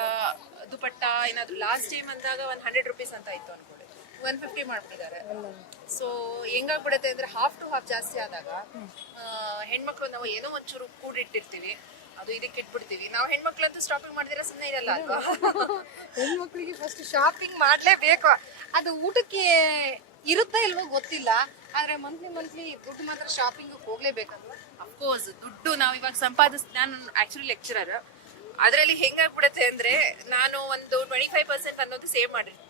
ದುಪಟ್ಟ ಏನಾದ್ರು ಲಾಸ್ಟ್ ಟೈಮ್ ಅಂದಾಗ ಒಂದ್ ಹಂಡ್ರೆಡ್ ರುಪೀಸ್ ಅಂತ ಇತ್ತು ಅನ್ಕೊಳ್ಳಿ ಒನ್ ಫಿಫ್ಟಿ ಮಾಡ್ಬಿಟ್ಟಿದ್ದಾರೆ. ಸೊ ಹೆಂಗಾಗ್ಬಿಡತ್ತೆ ಅಂದ್ರೆ ಹಾಫ್ ಟು ಹಾಫ್ ಜಾಸ್ತಿ ಆದಾಗ ಹೆಣ್ಮಕ್ಳು ನಾವು ಏನೋ ಒಂಚೂರು ಕೂಡಿಟ್ಟಿರ್ತೀವಿ. ಅದು ಇದಕ್ಕೆ ಇಟ್ಬಿಡ್ತೀವಿ. ನಾವು ಹೆಣ್ಮಕ್ಳಂತೂ ಸ್ಟಾಪಿಂಗ್ ಮಾಡಿದ್ರೆ ಸುಮ್ಮನೆ ಇರಲ್ಲ ಅಲ್ವಾ? ಹೆಣ್ಮಕ್ಳಿಗೆ ಫಸ್ಟ್ ಶಾಪಿಂಗ್ ಮಾಡಲೇಬೇಕು. ಅದು ಊಟಕ್ಕೆ ಇರುತ್ತಾ ಇಲ್ವೋ ಗೊತ್ತಿಲ್ಲ. ಆದ್ರೆ ಮಂತ್ಲಿ ಮಂತ್ಲಿ ದುಡ್ಡು ಮಾತ್ರ ಶಾಪಿಂಗ್ ಹೋಗ್ಲೇಬೇಕಲ್ವಾ ಅಫ್ಕೋರ್ಸ್ ದುಡ್ಡು ನಾವು ಇವಾಗ ಸಂಪಾದಿಸ್ ನಾನು ಆಕ್ಚುಲಿ ಲೆಕ್ಚರರ್ ಅದರಲ್ಲಿ ಹೆಂಗಾಗ್ಬಿಡತ್ತೆ ಅಂದ್ರೆ ನಾನು ಒಂದು ಟ್ವೆಂಟಿ ಫೈವ್ ಪರ್ಸೆಂಟ್ ಅನ್ನೋದು ಸೇವ್ ಮಾಡಿರ್ತೀನಿ.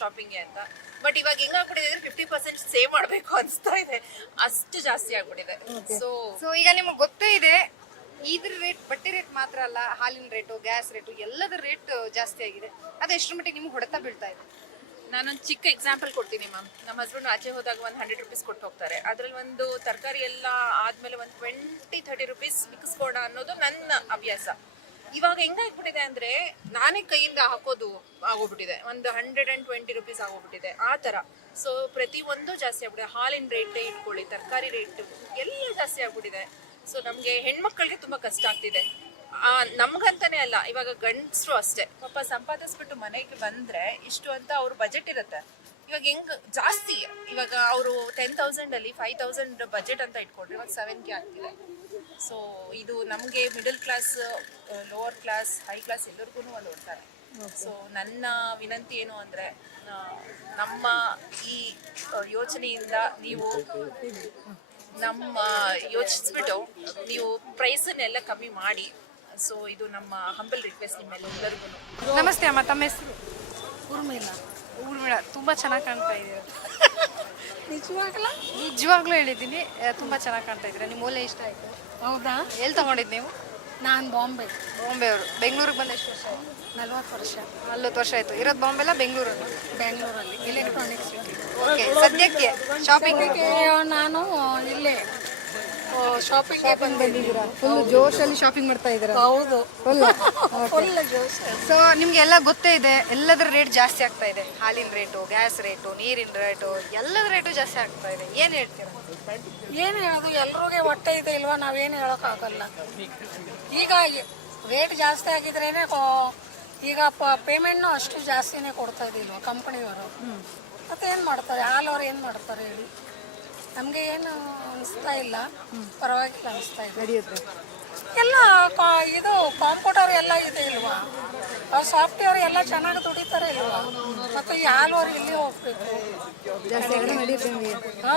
ಶಾಪಿಂಗ್ಗೆ ಅಂತ. ಬಟ್ ಇವಾಗ ಹೆಂಗಾಗ್ಬಿಟ್ಟಿದೆ ಅಂದ್ರೆ ಫಿಫ್ಟಿ ಪರ್ಸೆಂಟ್ ಸೇವ್ ಮಾಡಬೇಕು ಅನಿಸ್ತಾ ಇದೆ. ಅಷ್ಟು ಜಾಸ್ತಿ ಆಗ್ಬಿಟ್ಟಿದೆ. ಸೊ ಸೊ ಈಗ ನಿಮ್ಗೆ ಗೊತ್ತೇ ಇದೆ ಇದ್ರ ರೇಟ್ ಬಟ್ಟೆ ರೇಟ್ ಮಾತ್ರ ಅಲ್ಲ ಹಾಲಿನ ರೇಟು ಗ್ಯಾಸ್ ರೇಟು ಎಲ್ಲದರ ರೇಟ್ ಜಾಸ್ತಿ ಆಗಿದೆ. ಅದು ಎಷ್ಟರ ಮಟ್ಟಿಗೆ ನಿಮ್ಗೆ ಹೊಡೆತ ಬೀಳ್ತಾ ಇದೆ? ನಾನೊಂದು ಚಿಕ್ಕ ಎಕ್ಸಾಂಪಲ್ ಕೊಡ್ತೀನಿ ಮ್ಯಾಮ್ ನಮ್ಮ ಹಸ್ಬೆಂಡ್ ಆಚೆ ಹೋದಾಗ ಒಂದು ಹಂಡ್ರೆಡ್ ರುಪೀಸ್ ಕೊಟ್ಟು ಹೋಗ್ತಾರೆ. ಅದ್ರಲ್ಲಿ ಒಂದು ತರಕಾರಿ ಎಲ್ಲ ಆದ್ಮೇಲೆ ಒಂದು ಟ್ವೆಂಟಿ ಥರ್ಟಿ ರುಪೀಸ್ ಮಿಕ್ಸ್ಕೊಡ ಅನ್ನೋದು ನನ್ನ ಅಭ್ಯಾಸ ಇವಾಗ ಹೆಂಗಾಗ್ಬಿಟ್ಟಿದೆ ಅಂದ್ರೆ ನಾನೇ ಕೈಯಿಂದ ಹಾಕೋದು ಆಗೋಗ್ಬಿಟ್ಟಿದೆ. ಒಂದು ಹಂಡ್ರೆಡ್ ಅಂಡ್ ಟ್ವೆಂಟಿ ರುಪೀಸ್ ಆಗೋಗ್ಬಿಟ್ಟಿದೆ ಆ ತರ ಸೊ ಪ್ರತಿ ಒಂದು ಜಾಸ್ತಿ ಆಗ್ಬಿಟ್ಟಿದೆ. ಹಾಲಿನ ರೇಟ್ ಇಟ್ಕೊಳ್ಳಿ ತರಕಾರಿ ರೇಟ್ ಎಲ್ಲ ಜಾಸ್ತಿ ಆಗ್ಬಿಟ್ಟಿದೆ. ಸೊ ನಮಗೆ ಹೆಣ್ಮಕ್ಳಿಗೆ ತುಂಬಾ ಕಷ್ಟ ಆಗ್ತಿದೆ. ಆ, ನಮ್ಗಂತಾನೆ ಅಲ್ಲ ಇವಾಗ ಗಂಡಸರು ಅಷ್ಟೇ. ಪಾಪ ಸಂಪಾದಿಸ್ಬಿಟ್ಟು ಮನೆಗೆ ಬಂದ್ರೆ ಇಷ್ಟು ಅಂತ ಅವ್ರ ಬಜೆಟ್ ಇರುತ್ತೆ. ಇವಾಗ ಹೆಂಗ್ ಜಾಸ್ತಿ. ಇವಾಗ ಅವರು ಟೆನ್ ತೌಸಂಡ್ ಅಲ್ಲಿ ಫೈವ್ ತೌಸಂಡ್ ಬಜೆಟ್ ಅಂತ ಇಟ್ಕೊಂಡ್ರೆ ಇವಾಗ ಸೆವೆನ್ ಕೆ ಆಗ್ತಿದೆ. ಸೊ ಇದು ನಮಗೆ middle class lower class high class ಎಲ್ಲರಿಗೂ ಅಲ್ಲಿ ಹೊಡ್ತಾರೆ ಸೊ ನನ್ನ ವಿನಂತಿ ಏನು ಅಂದರೆ ನಮ್ಮ ಈ ಯೋಚನೆಯಿಂದ ನೀವು ನಮ್ಮ ಯೋಚಿಸ್ಬಿಟ್ಟು ನೀವು ಪ್ರೈಸನ್ನೆಲ್ಲ ಕಮ್ಮಿ ಮಾಡಿ. ಸೊ ಇದು ನಮ್ಮ ಹಂಬಲ್ ರಿಕ್ವೆಸ್ಟ್ ನಿಮ್ಮೆಲ್ಲರಿಗೂ. ನಮಸ್ತೆ ಅಮ್ಮ ತಮ್ಮ ಹೆಸರು? ಊರ್ಮಿಳ. ಊರ್ಮಿಳ ತುಂಬ ಚೆನ್ನಾಗಿ ಕಾಣ್ತಾ ಇದೆ ನಿಜವಾಗ್ಲ? ನಿಜವಾಗ್ಲೂ ಹೇಳಿದ್ದೀನಿ ತುಂಬ ತುಂಬಾ ಚೆನ್ನಾಗಿ ಕಾಣ್ತಾ ಇದ್ದೀರಾ ನಿಮ್ಮ ಓಲೆ ಇಷ್ಟ ಆಯ್ತು? ಹೌದಾ? ಎಲ್ಲಿ ತಗೊಂಡಿದ್ದು ನೀವು? ನಾನು ಬಾಂಬೆ. ಬಾಂಬೆ ಅವರು ಬೆಂಗಳೂರಿಗೆ ಬಂದ ಎಷ್ಟು ವರ್ಷ? ನಲ್ವತ್ತು ವರ್ಷ. ನಲ್ವತ್ತು ವರ್ಷ ಆಯಿತು. ಇರೋದು ಬಾಂಬೆಲ್ಲ ಬೆಂಗಳೂರಲ್ಲಿ ಬೆಂಗಳೂರಲ್ಲಿ ಎಲೆಕ್ಟ್ರಾನಿಕ್ಸ್ ಓಕೆ ಸದ್ಯಕ್ಕೆ ಶಾಪಿಂಗ್ ನಾನು ಇಲ್ಲೇ. ಶಾಪಿಂಗ್ಗೆ ಬಂದಿದ್ದೀರಾ? ಫುಲ್ ಜೋಶಲ್ಲಿ ಶಾಪಿಂಗ್ ಮಾಡ್ತಾ ಇದ್ದೀರಾ? ಹೌದು. ಫುಲ್ ಜೋಶ್. ಸೊ ನಿಮ್ಗೆಲ್ಲ ಗೊತ್ತೇ ಇದೆ ಎಲ್ಲದರ ರೇಟ್ ಜಾಸ್ತಿ ಆಗ್ತಾ ಇದೆ. ಹಾಲಿನ ರೇಟು ಗ್ಯಾಸ್ ರೇಟು ನೀರಿನ ರೇಟು ಎಲ್ಲದ ರೇಟು ಜಾಸ್ತಿ ಆಗ್ತಾ ಇದೆ. ಏನು ಹೇಳ್ತೀರಾ? ಏನು ಹೇಳೋದು? ಎಲ್ರಿಗೆ ಹೊಟ್ಟೆ ಇದೆ ಇಲ್ವಾ? ನಾವೇನು ಹೇಳೋಕ್ಕಾಗಲ್ಲ. ಈಗ ರೇಟ್ ಜಾಸ್ತಿ ಆಗಿದ್ರೇನೆ ಈಗ ಪೇಮೆಂಟ್ನು ಅಷ್ಟು ಜಾಸ್ತಿನೇ ಕೊಡ್ತಾ ಇದಿಲ್ವ ಕಂಪ್ನಿಯವರು ಮತ್ತೆ ಏನು ಮಾಡ್ತಾರೆ? ಹಾಲವ್ರು ಏನು ಮಾಡ್ತಾರೆ ಹೇಳಿ? ನಮಗೆ ಏನು ಅನಿಸ್ತಾ ಇಲ್ಲ. ಪರವಾಗಿಲ್ಲ ಅನಿಸ್ತಾ ಇದೆ. ನಡೆಯುತ್ತೆ. ಎಲ್ಲ ಇದು ಕಾಂಪೌಂಡರ್ ಎಲ್ಲ ಇದೆ ಇಲ್ವಾ? ಅವ್ರು ಸಾಫ್ಟ್ವೇರ್ ಎಲ್ಲ ಚೆನ್ನಾಗಿ ದುಡಿತಾರೆ ಇಲ್ವಾ? ಮತ್ತು ಈ ಹಾಲುವರ್ ಇಲ್ಲಿ ಹೋಗ್ಬೇಕು.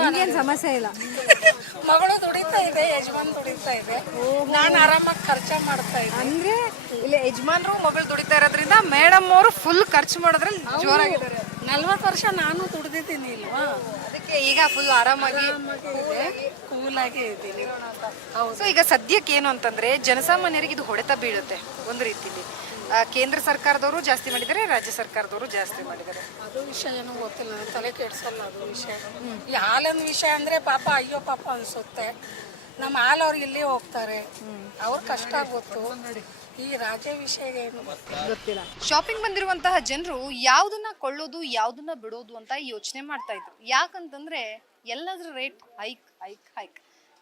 ನಿಮ್ಗೇನು ಸಮಸ್ಯೆ ಇಲ್ಲ. ಮಗಳು ದುಡಿತಾ ಇದೆ ಯಜಮಾನ್ ದುಡಿತಾ ಇದೆ. ನಾನು ಆರಾಮಾಗಿ ಖರ್ಚ ಮಾಡ್ತಾ ಇದ್ದೆ ಅಂದ್ರೆ ಇಲ್ಲಿ ಯಜಮಾನ್ರು ಮಗಳು ದುಡಿತಾ ಇರೋದ್ರಿಂದ ಮೇಡಮ್ ಅವರು ಫುಲ್ ಖರ್ಚು ಮಾಡೋದ್ರಲ್ಲಿ ಜೋರಾಗಿದ್ದಾರೆ. ನಲ್ವತ್ತು ವರ್ಷ ನಾನು ದುಡಿದಿದ್ದೀನಿ ಇಲ್ವಾ? ಈಗ ಫುಲ್ ಆರಾಮಾಗಿ? ಕೂಲಾಗಿ ಇದ್ದೀನಿ. ಹೌದು. ಸೊ ಈಗ ಸದ್ಯಕ್ಕೆ ಏನು ಅಂತಂದ್ರೆ ಜನಸಾಮಾನ್ಯರಿಗೆ ಇದು ಹೊಡೆತ ಬೀಳುತ್ತೆ ಒಂದು ರೀತಿಲಿ. ಕೇಂದ್ರ ಸರ್ಕಾರದವರು ಜಾಸ್ತಿ ಮಾಡಿದ್ದಾರೆ ರಾಜ್ಯ ಸರ್ಕಾರದವರು ಜಾಸ್ತಿ ಮಾಡಿದ್ದಾರೆ. ಅದು ವಿಷಯ ಏನೋ ಗೊತ್ತಿಲ್ಲ ತಲೆ ಕೆಡ್ಸಲ್ಲ ಅದು ವಿಷಯ. ಈ ಹಾಲೊಂದು ವಿಷಯ ಅಂದ್ರೆ ಪಾಪ ಅಯ್ಯೋ ಪಾಪ ಅನ್ಸುತ್ತೆ. ನಮ್ಮ ಹಾಲವ್ರು ಇಲ್ಲೇ ಹೋಗ್ತಾರೆ. ಅವ್ರ ಕಷ್ಟ ಗೊತ್ತು. ಈ ರಾಜ್ಯ ವಿಷಯ ಏನು ಗೊತ್ತಿಲ್ಲ. ಶಾಪಿಂಗ್ ಬಂದಿರುವಂತಹ ಜನರು ಯಾವ್ದನ್ನ ಕೊಳ್ಳೋದು, ಯಾವ್ದನ್ನ ಬಿಡೋದು ಅಂತ ಯೋಚನೆ ಮಾಡ್ತಾ ಇದ್ರು. ಯಾಕಂತಂದ್ರೆ ಎಲ್ಲದರ ರೇಟ್ ಹೈಕ್ ಹೈಕ್ ಹೈಕ್.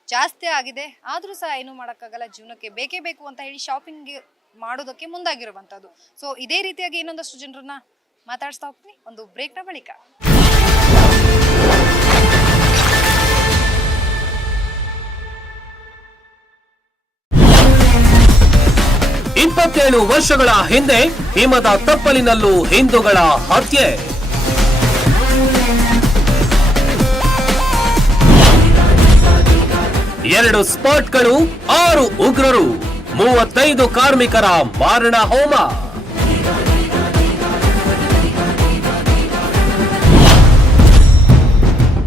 ಜಾಸ್ತಿ ಆಗಿದೆ, ಆದ್ರೂ ಸಹ ಏನು ಮಾಡೋಕ್ಕಾಗಲ್ಲ, ಜೀವನಕ್ಕೆ ಬೇಕೇ ಬೇಕು ಅಂತ ಹೇಳಿ ಶಾಪಿಂಗ್ ಮಾಡೋದಕ್ಕೆ ಮುಂದಾಗಿರುವಂತದ್ದು ಸೊ ಇದೇ ರೀತಿಯಾಗಿ ಇನ್ನೊಂದಷ್ಟು ಜನರನ್ನ ಮಾತಾಡಿಸ್ತಾ ಹೋಗ್ತೀನಿ. ಒಂದು ಬ್ರೇಕ್ನ ಬಳಿಕ. ಇಪ್ಪತ್ತೇಳು ವರ್ಷಗಳ ಹಿಂದೆ ಹಿಮದ ತಪ್ಪಲಿನಲ್ಲೂ ಹಿಂದೂಗಳ ಹತ್ಯೆ. ಎರಡು ಸ್ಪಾಟ್ಗಳು, ಆರು ಉಗ್ರರು, ಮೂವತ್ತೈದು ಕಾರ್ಮಿಕರ ಮಾರಣ ಹೋಮ.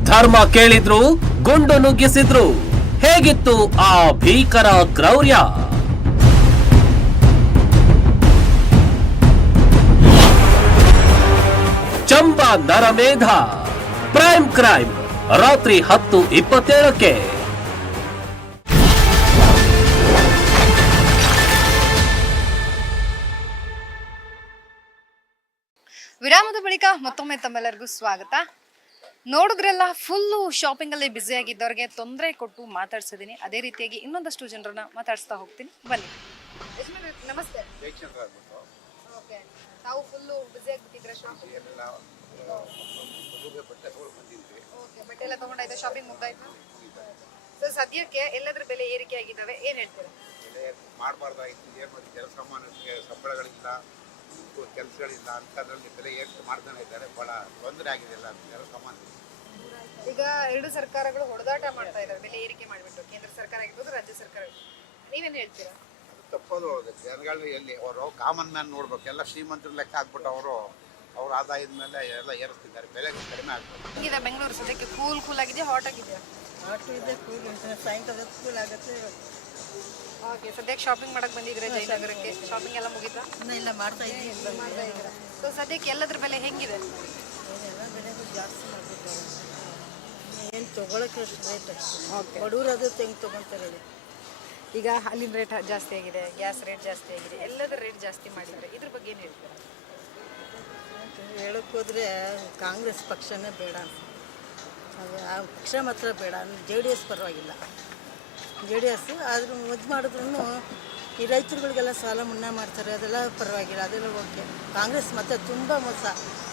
ಧರ್ಮ ಕೇಳಿದ್ರು, ಗುಂಡು ನುಗ್ಗಿಸಿದ್ರು. ಹೇಗಿತ್ತು ಆ ಭೀಕರ ಕ್ರೌರ್ಯ? ಚಂಬ ನರಮೇಧ ಪ್ರೈಮ್ ಕ್ರೈಮ್ ರಾತ್ರಿ ಹತ್ತು ಇಪ್ಪತ್ತೇಳಕ್ಕೆ. ವಿರಾಮದ ಬಳಿಕ ಮತ್ತೊಮ್ಮೆ ತಮ್ಮೆಲ್ಲರಿಗೂ ಸ್ವಾಗತ. ನೋಡಿದ್ರೆಲ್ಲ ಫುಲ್ಲು ಶಾಪಿಂಗ್ ಅಲ್ಲಿ ಬ್ಯುಸಿ ಆಗಿದ್ದವ್ರಿಗೆ ತೊಂದರೆ ಕೊಟ್ಟು ಮಾತಾಡ್ಸಿದ್ದೀನಿ ಅದೇ ರೀತಿಯಾಗಿ ಇನ್ನೊಂದಷ್ಟು ಜನರನ್ನ ಮಾತಾಡಿಸ್ತಾ ಹೋಗ್ತೀನಿ. ಬನ್ನಿ. ನಮಸ್ತೆ. ಓಕೆ. ತಾವು ಫುಲ್ಲು ಬ್ಯುಸಿ ಆಗಿಬಿಟ್ಟಿದ್ರೆ ಶಾಪಿಂಗ್ ಓಕೆ ಬಟ್ಟೆ ಎಲ್ಲ ತಗೊಂಡಾಯ್ತಾ? ಶಾಪಿಂಗ್ ಮುಗ್ದಾಯ್ತು? ಸೊ ಸದ್ಯಕ್ಕೆ ಎಲ್ಲದ್ರ ಬೆಲೆ ಏರಿಕೆ ಆಗಿದ್ದಾವೆ ಏನ್ ಹೇಳ್ತೀರಾ? ಮಾಡಬಾರ್ದಾಗಿತ್ತು ಏನು ಮತ್ತು ಜನಸಾಮಾನ್ಯರಿಗೆ ಸಂಬಳಗಳಿಲ್ಲ ಕೆಲಸಗಳಿಲ್ಲ ಅಂಥದ್ರಲ್ಲಿ ಬೆಲೆ ಏರಿಕೆ ಮಾಡ್ತಾನೆ ಇದ್ದಾರೆ. ಭಾಳ ತೊಂದರೆ ಆಗಿದೆ ಎಲ್ಲ ಜನಸಾಮಾನ್ಯ ಈಗ ಎರಡು ಸರ್ಕಾರಗಳು ಹೊಡೆದಾಟ ಮಾಡ್ತಾ ಇದ್ದಾರೆ ಬೆಲೆ ಏರಿಕೆ ಮಾಡಿಬಿಟ್ಟು. ಕೇಂದ್ರ ಸರ್ಕಾರ ಆಗಿರ್ಬೋದು ರಾಜ್ಯ ಸರ್ಕಾರ ನೀವೇನ್ ಹೇಳ್ತೀರಾ? ತಪ್ಪೋದು ಜನಗಳು ಎಲ್ಲಿ ಅವರು ಕಾಮನ್ ಮ್ಯಾನ್ ನೋಡ್ಬೇಕು. ಎಲ್ಲ ಶ್ರೀಮಂತರ ಲೆಕ್ಕ ಹಾಕ್ಬಿಟ್ಟು ಅವರು ಅವ್ರ ಆದಾಯದ ಮೇಲೆ ಎಲ್ಲ ಏರಿಸ್ತಿದ್ದಾರೆ. ಬೆಲೆ ಕಡಿಮೆ ಆಗ್ಬೇಕು ಹೆಂಗಿದೆ ಬೆಂಗಳೂರು ಸದ್ಯಕ್ಕೆ? ಕೂಲ್ ಕೂಲ್ ಆಗಿದೆ ಹಾಟ್ ಆಗಿದೆಯಾ ಸಾಯಂಕಾಲ ಕೂಲ್ ಆಗುತ್ತೆ. ಓಕೆ ಸದ್ಯಕ್ಕೆ ಶಾಪಿಂಗ್ ಮಾಡಕ್ ಬಂದಿದ್ರೆ ಜಯನಗರಕ್ಕೆ? ಶಾಪಿಂಗ್ ಎಲ್ಲ ಮುಗಿತಾ? ಇಲ್ಲ ಮಾಡ್ತಾ ಇದ್ದೀನಿ ಸೊ ಸದ್ಯಕ್ಕೆ ಎಲ್ಲದ್ರ ಬೆಲೆ ಹೆಂಗಿದೆ? ಜಾಸ್ತಿ ಮಾಡಿಬಿಟ್ಟಾರೆ ಏನು ತೊಗೊಳಕ್ಕೆ ರೇಟ್ ಬಡವ್ರು ಅದು ತೆಂಗ್ ತೊಗೊತಾರೆ ಈಗ ಹಾಲಿನ ರೇಟ್ ಜಾಸ್ತಿ ಆಗಿದೆ ಗ್ಯಾಸ್ ರೇಟ್ ಜಾಸ್ತಿ ಆಗಿದೆ ಎಲ್ಲದರ ರೇಟ್ ಜಾಸ್ತಿ ಮಾಡಿದ್ದಾರೆ. ಇದ್ರ ಬಗ್ಗೆ ಏನು ಹೇಳ್ತಾರೆ? ಹೇಳಕ್ಕೆ ಹೋದರೆ ಕಾಂಗ್ರೆಸ್ ಪಕ್ಷನೇ ಬೇಡ. ಅದು ಆ ಪಕ್ಷ ಮಾತ್ರ ಬೇಡ ಜೆ ಡಿ ಎಸ್ ಪರವಾಗಿಲ್ಲ. ಜೆ ಡಿ ಎಸ್ ಆದರೂ ಮದ್ದು ಮಾಡಿದ್ರು ಈ ರೈತರುಗಳಿಗೆಲ್ಲ ಸಾಲ ಮನ್ನಾ ಮಾಡ್ತಾರೆ ಅದೆಲ್ಲ ಪರವಾಗಿಲ್ಲ ಅದೆಲ್ಲ ಓಕೆ. ಕಾಂಗ್ರೆಸ್ ಮತ್ತೆ ತುಂಬ ಮೋಸ.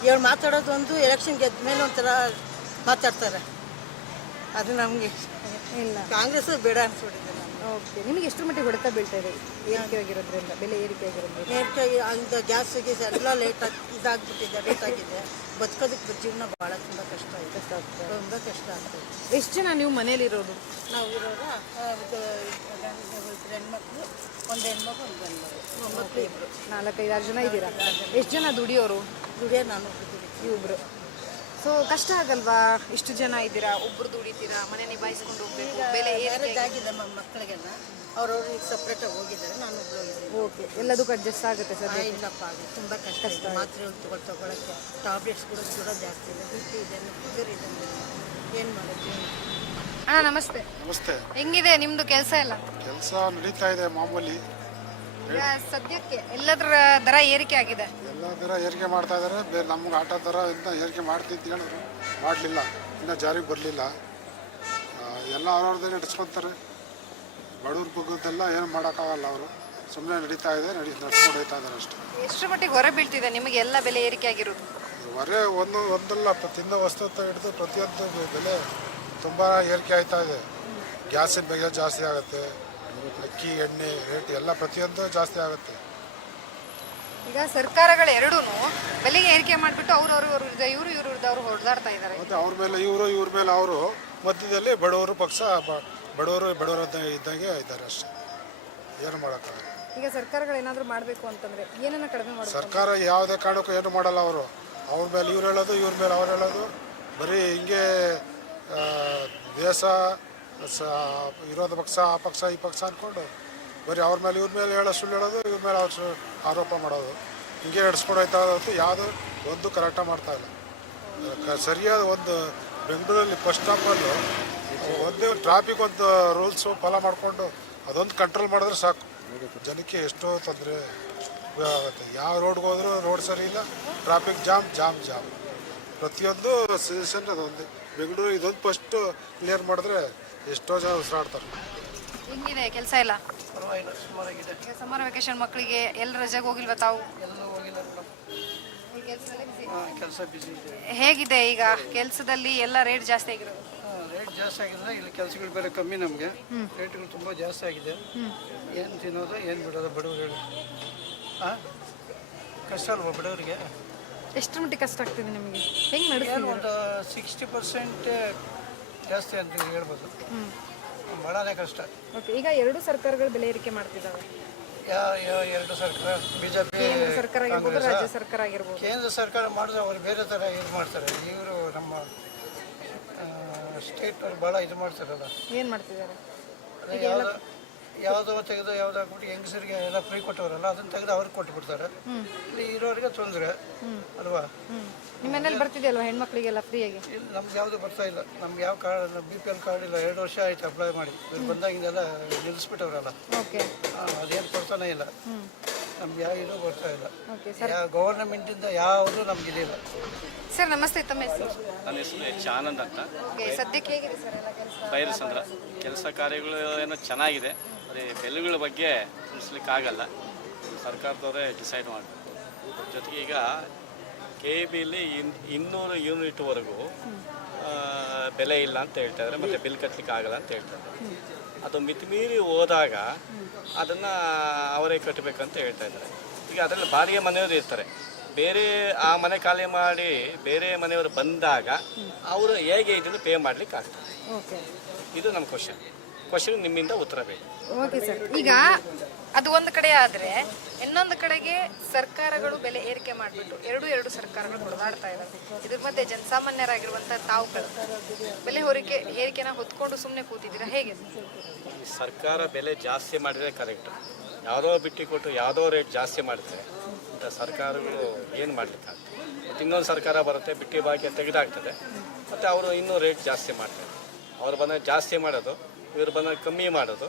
ಹೇಳಿ ಮಾತಾಡೋದು ಒಂದು ಎಲೆಕ್ಷನ್ ಗೆದ್ದ ಮೇಲೆ ಒಂಥರ ಮಾತಾಡ್ತಾರೆ. ಅದು ನಮಗೆ ಇಲ್ಲ. ಕಾಂಗ್ರೆಸ್ ಬೇಡ ಅನ್ಸ್ಬಿಡಿ ಓಕೆ ನಿಮಗೆ ಎಷ್ಟು ಮಟ್ಟಿಗೆ ಹೊಡೆತ ಬೀಳ್ತಾ ಇದೆ? ಏರಿಕೆ ಆಗಿರೋದ್ರಿಂದ ಬೆಲೆ ಏರಿಕೆ ಆಗಿರೋದ್ರಿಂದ ಏರಿಕೆ ಗ್ಯಾಸ್ ಗ್ಯಾಸಿಗೆ ಎಲ್ಲ ಲೇಟ್ ಆಗಿ ಇದಾಗ್ಬಿಟ್ಟಿದೆ ರೇಟ್ ಆಗಿದೆ. ಬದುಕೋದಕ್ಕೆ ಜೀವನ ಭಾಳ ತುಂಬ ಕಷ್ಟ ಆಗ್ತದೆ ತುಂಬ ಕಷ್ಟ ಆಗ್ತದೆ ಎಷ್ಟು ಜನ ನೀವು ಮನೇಲಿರೋದು ನಾವು ಇರೋರು ಹೆಣ್ಮಕ್ಳು ಒಂದು ಹೆಣ್ಮಗು ಒಂದು ಗಂಡು ಮಗು ಇಬ್ಬರು ನಾಲ್ಕೈದು ಜನ ಇದ್ದೀರಾ? ಎಷ್ಟು ಜನ ದುಡಿಯೋರು? ದುಡಿಯೋ ನಾನು ಇವ್ರು ಸೊ ಕಷ್ಟ ಆಗಲ್ವಾ? ಇಷ್ಟು ಜನ ಇದ್ದೀರಾ? ಒಬ್ರು ದುಡಿತೀರಾ? ಮನೆ ನಿಭಾಯಿಸ್ಕೊಂಡು ಹೋಗ್ಬೇಕು. ಬೆಲೆ ಏರಿಕೆ ಆಗಿದೆ. ನಮ್ಮ ಮಕ್ಕಳಿಗೆಲ್ಲ. ಅವ್ರವ್ರು ಈಗ ಸಪ್ರೇಟಾಗಿ ಹೋಗಿದ್ದಾರೆ. ನಾನು ಹೋಗಿದ್ದೀನಿ ಓಕೆ. ಎಲ್ಲದಕ್ಕೂ ಅಡ್ಜಸ್ಟ್ ಆಗುತ್ತೆ ಸರ್ ಇಲ್ಲಪ್ಪ ಅದು ತುಂಬ ಕಷ್ಟ ಇದೆ ಮಾತ್ರೆ ತಗೊಳ್ ತಗೊಳಕ್ಕೆ ಟ್ಯಾಬ್ಲೆಟ್ಸ್ ಕೂಡ ಜಾಸ್ತಿ ಇದೆ. ಬಿ ಪಿ ಇದೆ ಶುಗರ್ ಇದೆ. ಏನು ಮಾಡೋದು? ಅಣ್ಣ ನಮಸ್ತೆ. ನಮಸ್ತೆ. ಹೆಂಗಿದೆ ನಿಮ್ದು ಕೆಲಸ ಎಲ್ಲ? ಕೆಲಸ ನಡೀತಾ ಇದೆ ಮಾಮೂಲಿ. ಈಗ ಸದ್ಯಕ್ಕೆ ಎಲ್ಲದರ ದರ ಏರಿಕೆ ಆಗಿದೆ. ಎಲ್ಲ ದರ ಏರಿಕೆ ಮಾಡ್ತಾ ಇದ್ದಾರೆ. ಬೇರೆ ನಮ್ಗೆ ಆಟೋ ದರ ಇಂಥ ಏರಿಕೆ ಮಾಡ್ತಿದ್ದು ಹೇಳಿದ್ರು. ಮಾಡಲಿಲ್ಲ. ಇನ್ನೂ ಜಾರಿಗೆ ಬರಲಿಲ್ಲ. ಎಲ್ಲ ಅವ್ರವ್ರದ್ದೇ ನಡೆಸ್ಕೊತಾರೆ. ಬಡವ್ರ ಬಗ್ಗದ್ದೆಲ್ಲ ಏನು ಮಾಡೋಕ್ಕಾಗಲ್ಲ ಅವರು. ಸುಮ್ಮನೆ ನಡೀತಾ ಇದೆ ನಡಿ ನಡ್ಸ್ಕೊಂಡು ಹೋಗ್ತಾ ಇದ್ದಾರೆ ಅಷ್ಟೇ. ಎಷ್ಟು ಮಟ್ಟಿಗೆ ಹೊರ ಬೀಳ್ತಿದೆ ನಿಮಗೆ ಎಲ್ಲ ಬೆಲೆ ಏರಿಕೆ ಆಗಿರೋದು? ಹೊರೆ ಒಂದು ಒಂದಲ್ಲ ಪ- ತಿನ್ನೋ ವಸ್ತು ಹಿಡಿದು ಪ್ರತಿಯೊಂದು ಬೆಲೆ ತುಂಬ ಏರಿಕೆ ಆಯ್ತಾ ಇದೆ. ಗ್ಯಾಸಿನ ಬೆಲೆ ಜಾಸ್ತಿ ಆಗುತ್ತೆ. ಅಕ್ಕಿ ಎಣ್ಣೆ ರೇಟ್ ಎಲ್ಲ ಪ್ರತಿಯೊಂದು ಜಾಸ್ತಿ ಆಗುತ್ತೆ. ಈಗ ಸರ್ಕಾರಗಳು ಎರಡೂ ಬೆಲೆ ಏರಿಕೆ ಮಾಡಿಬಿಟ್ಟು ಅವರು ಅವರು ಇವರು ಇವ್ರ ಇವರು ಅವರು ಹೊಡೆದಾಡ್ತಾ ಇದ್ದಾರೆ. ಮತ್ತು ಅವ್ರ ಮೇಲೆ ಇವರು ಇವ್ರ ಮೇಲೆ ಅವರು ಮಧ್ಯದಲ್ಲಿ ಬಡವರು ಪಕ್ಷ ಬ- ಬಡವರು ಬಡವರ ಇದ್ದಂಗೆ ಇದ್ದಾರೆ ಅಷ್ಟೇ. ಏನು ಮಾಡೋಕ್ಕಾಗಲ್ಲ. ಈಗ ಸರ್ಕಾರಗಳು ಏನಾದರೂ ಮಾಡಬೇಕು ಅಂತಂದ್ರೆ ಏನನ್ನ ಕಡಿಮೆ ಮಾಡಬೇಕು? ಸರ್ಕಾರ ಯಾವುದೇ ಕಾರಣಕ್ಕೂ ಏನು ಮಾಡಲ್ಲ ಅವರು. ಅವ್ರ ಮೇಲೆ ಇವ್ರು ಹೇಳೋದು ಇವ್ರ ಮೇಲೆ ಅವ್ರು ಹೇಳೋದು. ಬರೀ ಹಿಂಗೆ ಆ, ದೇಶ ಸ ವಿರೋಧ ಪಕ್ಷ, ಆ ಪಕ್ಷ, ಈ ಪಕ್ಷ ಅಂದ್ಕೊಂಡು ಬರೀ ಅವ್ರ ಮೇಲೆ, ಇವ್ರ ಮೇಲೆ ಹೇಳೋ ಸುಳ್ಳು ಹೇಳೋದು, ಇವ್ರ ಮೇಲೆ ಅವ್ರು ಆರೋಪ ಮಾಡೋದು. ಹಿಂಗೆ ನಡೆಸ್ಕೊಂಡು ಹೋಯ್ತಾ ಇರೋದು ಯಾವುದು ಒಂದು ಕರೆಕ್ಟಾಗಿ ಮಾಡ್ತಾ ಇಲ್ಲ. ಸರಿಯಾದ ಒಂದು ಬೆಂಗಳೂರಲ್ಲಿ ಫಸ್ಟ್ ಸ್ಟಾಪಲ್ಲೂ ಒಂದೇ ಟ್ರಾಫಿಕ್ ಒಂದು ರೂಲ್ಸು ಫಾಲೋ ಮಾಡಿಕೊಂಡು ಅದೊಂದು ಕಂಟ್ರೋಲ್ ಮಾಡಿದ್ರೆ ಸಾಕು. ಜನಕ್ಕೆ ಎಷ್ಟೋ ತೊಂದರೆ ಆಗುತ್ತೆ. ಯಾವ ರೋಡ್ಗೆ ಹೋದ್ರೂ ರೋಡ್ ಸರಿ ಇಲ್ಲ ಟ್ರಾಫಿಕ್ ಜಾಮ್ ಜಾಮ್ ಜಾಮ್ ಪ್ರತಿಯೊಂದು ಸಜೆಷನ್ ಅದೊಂದು. ಬೆಂಗಳೂರು ಇದೊಂದು ಫಸ್ಟು ಕ್ಲಿಯರ್ ಮಾಡಿದ್ರೆ ಎಷ್ಟೋ ಜನ ಉಸಿರಾಡ್ತಾರೆ. ಹೆಂಗಿದೆ? ಕೆಲಸ ಇಲ್ಲ? ಪರವಾಗಿಲ್ಲ ಸುಮಾರಾಗಿದೆ ಈಗ ಸಮ್ಮರ್ ವೆಕೇಶನ್ ಮಕ್ಕಳಿಗೆ ಎಲ್ಲ ರಜೆಗೆ ಹೋಗಿಲ್ವಾ ತಾವು? ಎಲ್ಲೂ ಹೋಗಿಲ್ಲ ಈ ಕೆಲ್ಸದಲ್ಲೇ busy. ಕೆಲಸ ಬಿಸಿ ಇದೆ. ಹೇಗಿದೆ ಈಗ? ಕೆಲಸದಲ್ಲಿ ಎಲ್ಲ ರೇಟ್ ಜಾಸ್ತಿ ಆಗಿರೋದು? ರೇಟ್ ಜಾಸ್ತಿ ಆಗಿದೆ ಇಲ್ಲಿ ಕೆಲಸಗಳು ಬೇರೆ ಕಮ್ಮಿ ನಮಗೆ. ರೇಟ್ಗಳು ತುಂಬ ಜಾಸ್ತಿ ಆಗಿದೆ. ಏನು ತಿನ್ನೋದು ಏನು ಬಿಡೋದು ಬಡವ್ರು ಹೇಳಿ. ಹಾಂ? ಕಷ್ಟ ಅಲ್ವಾ ಬಡವರಿಗೆ? ಎಷ್ಟು ಮಟ್ಟಿಗೆ ಕಷ್ಟ ಆಗ್ತಿದೆ ನಿಮಗೆ? ಹೆಂಗ್ ನಡೆಸ್ತೀವಿ ಒಂದು ಸಿಕ್ಸ್ಟಿ ಪರ್ಸೆಂಟ್ ಜಾಸ್ತಿ ಅಂತ ಹೇಳ್ಬೋದು. ಬಹಳನೇ ಕಷ್ಟ. ಓಕೆ ಈಗ ಎರಡು ಸರ್ಕಾರಗಳು ಬೆಲೆ ಏರಿಕೆ ಮಾಡ್ತಿದ್ದಾವೆ. ಯಾವ ಯಾವ ಎರಡು ಸರ್ಕಾರ ಬಿಜೆಪಿ ಕೇಂದ್ರ ಸರ್ಕಾರ ಆಗಿರ್ಬೋದು ರಾಜ್ಯ ಸರ್ಕಾರ ಆಗಿರ್ಬೋದು. ಕೇಂದ್ರ ಸರ್ಕಾರ ಮಾಡಿದ್ರೆ ಅವ್ರು ಬೇರೆ ಥರ ಇದು ಮಾಡ್ತಾರೆ. ಇವರು ನಮ್ಮ ಸ್ಟೇಟ್ ಅವ್ರು ಭಾಳ ಇದು ಮಾಡ್ತಾರಲ್ಲ. ಏನು ಮಾಡ್ತಿದ್ದಾರೆ? ಯಾವ್ದೋ ಯಾವುದೋ ತೆಗೆದು ಯಾವುದೋ ಹಾಕ್ಬಿಟ್ಟು ಹೆಂಗಸರಿಗೆ ಎಲ್ಲ ಫ್ರೀ ಕೊಟ್ಟವರಲ್ಲ ಅದನ್ನ ತೆಗೆದು ಅವ್ರಿಗೆ ಕೊಟ್ಬಿಡ್ತಾರೆ ಇಲ್ಲಿ ಇರೋರಿಗೆ ತೊಂದರೆ ಅಲ್ವಾ? ನಿಮ್ಮ ಮನೇಲಿ ಬರ್ತಿದೆಯಲ್ವಾ ಹೆಣ್ಮಕ್ಳಿಗೆಲ್ಲ ಫ್ರೀಯಾಗಿ ಇಲ್ಲಿ ನಮ್ಗೆ ಯಾವುದು ಬರ್ತಾ ಇಲ್ಲ. ನಮ್ಗೆ ಯಾವ card B P L card ಇಲ್ಲ. ಎರಡು ವರ್ಷ ಆಯ್ತು ಅಪ್ಲೈ ಮಾಡಿ. ಇವ್ರು ಬಂದಾಗಿಂದೆಲ್ಲ ನಿಲ್ಲಿಸ್ಬಿಟ್ಟವ್ರಲ್ಲ. ಓಕೆ ಅದೇನು ಕೊಡ್ತಾನೆ ಇಲ್ಲ. ನಮ್ಗೆ ಯಾವ ಇದು ಬರ್ತಾ ಇಲ್ಲ. ಓಕೆ ಯಾವ ಗೌರ್ನಮೆಂಟಿಂದ ಯಾವುದು ನಮ್ಗೆ ಇದಿಲ್ಲ ಸರ್ ನಮಸ್ತೆ ತಮ್ಮ ಹೆಸರು. ನನ್ನ ಹೆಸರು ಎಚ್ ಆನಂದ್ ಅಂತ. ಓಕೆ ಸದ್ಯಕ್ಕೆ ಹೇಗಿದೆ ಸರ್ ಎಲ್ಲ ಕೆಲಸ? ಬೈರಸಂದ್ರ ಕೆಲಸ ಕಾರ್ಯಗಳು ಏನೋ ಚೆನ್ನಾಗಿದೆ. ಅದೇ ಬೆಲೆಗಳ ಬಗ್ಗೆ ತಿಳಿಸ್ಲಿಕ್ಕಾಗಲ್ಲ. ಸರ್ಕಾರದವರೇ ಡಿಸೈಡ್ ಮಾಡಬೇಕು. ಜೊತೆಗೆ ಈಗ ಕೆ ಬಿಲಿ ಇನ್ ಇನ್ನೂರು ಯೂನಿಟ್ವರೆಗೂ ಬೆಲೆ ಇಲ್ಲ ಅಂತ ಹೇಳ್ತಾ ಇದ್ದಾರೆ ಮತ್ತು ಬಿಲ್ ಕಟ್ಟಲಿಕ್ಕೆ ಆಗಲ್ಲ ಅಂತ ಹೇಳ್ತಾ ಇದ್ದಾರೆ. ಅದು ಮಿತಿಮೀರಿ ಹೋದಾಗ ಅದನ್ನು ಅವರೇ ಕಟ್ಟಬೇಕಂತ ಹೇಳ್ತಾ ಇದ್ದಾರೆ. ಈಗ ಅದರಲ್ಲಿ ಬಾಡಿಗೆ ಮನೆಯವರು ಇರ್ತಾರೆ. ಬೇರೆ ಆ ಮನೆ ಖಾಲಿ ಮಾಡಿ ಬೇರೆ ಮನೆಯವರು ಬಂದಾಗ ಅವರು ಹೇಗೆ ಇದನ್ನು ಪೇ ಮಾಡ್ಲಿಕ್ಕೆ ಆಗ್ತದೆ ಇದು ನಮ್ಮ ಕ್ವಶನ್ ಕ್ವಶನ್ ನಿಮ್ಮಿಂದ ಉತ್ತರ ಬೇಕು ಓಕೆ ಸರ್ ಈಗ ಅದು ಒಂದು ಕಡೆ ಆದ್ರೆ ಇನ್ನೊಂದು ಕಡೆಗೆ ಸರ್ಕಾರಗಳು ಬೆಲೆ ಏರಿಕೆ ಮಾಡಿಬಿಟ್ಟು ಎರಡು ಎರಡು ಸರ್ಕಾರಗಳು ಹೊಡೆದಾಡ್ತಾ ಇದ್ದಾರೆ ಇದ್ರ ಮಧ್ಯೆ ಜನಸಾಮಾನ್ಯರಾಗಿರುವಂತ ತಾವುಗಳು ಬೆಲೆ ಹೋರಿಕೆ ಏರಿಕೆನ ಹೊತ್ಕೊಂಡು ಸುಮ್ಮನೆ ಕೂತಿದ್ದೀರಾ? ಹೇಗೆ? ಸರ್ಕಾರ ಬೆಲೆ ಜಾಸ್ತಿ ಮಾಡಿದರೆ ಕರೆಕ್ಟ್ ಯಾವುದೋ ಬಿಟ್ಟು ಕೊಟ್ಟು ಯಾವುದೋ ರೇಟ್ ಜಾಸ್ತಿ ಮಾಡಿದ್ರೆ ಇಂಥ ಸರ್ಕಾರಗಳು ಏನು ಮಾಡ್ಲಿಕ್ಕಾಗ್ತದೆ ಮತ್ತು ಇನ್ನೊಂದು ಸರ್ಕಾರ ಬರುತ್ತೆ ಬಿಟ್ಟಿ ಬಾಕಿ ತೆಗೆದಾಗ್ತದೆ. ಮತ್ತು ಅವರು ಇನ್ನೂ ರೇಟ್ ಜಾಸ್ತಿ ಮಾಡ್ತಾರೆ. ಅವ್ರು ಬಂದರೆ ಜಾಸ್ತಿ ಮಾಡೋದು. ಇವ್ರು ಬಂದಾಗ ಕಮ್ಮಿ ಮಾಡೋದು.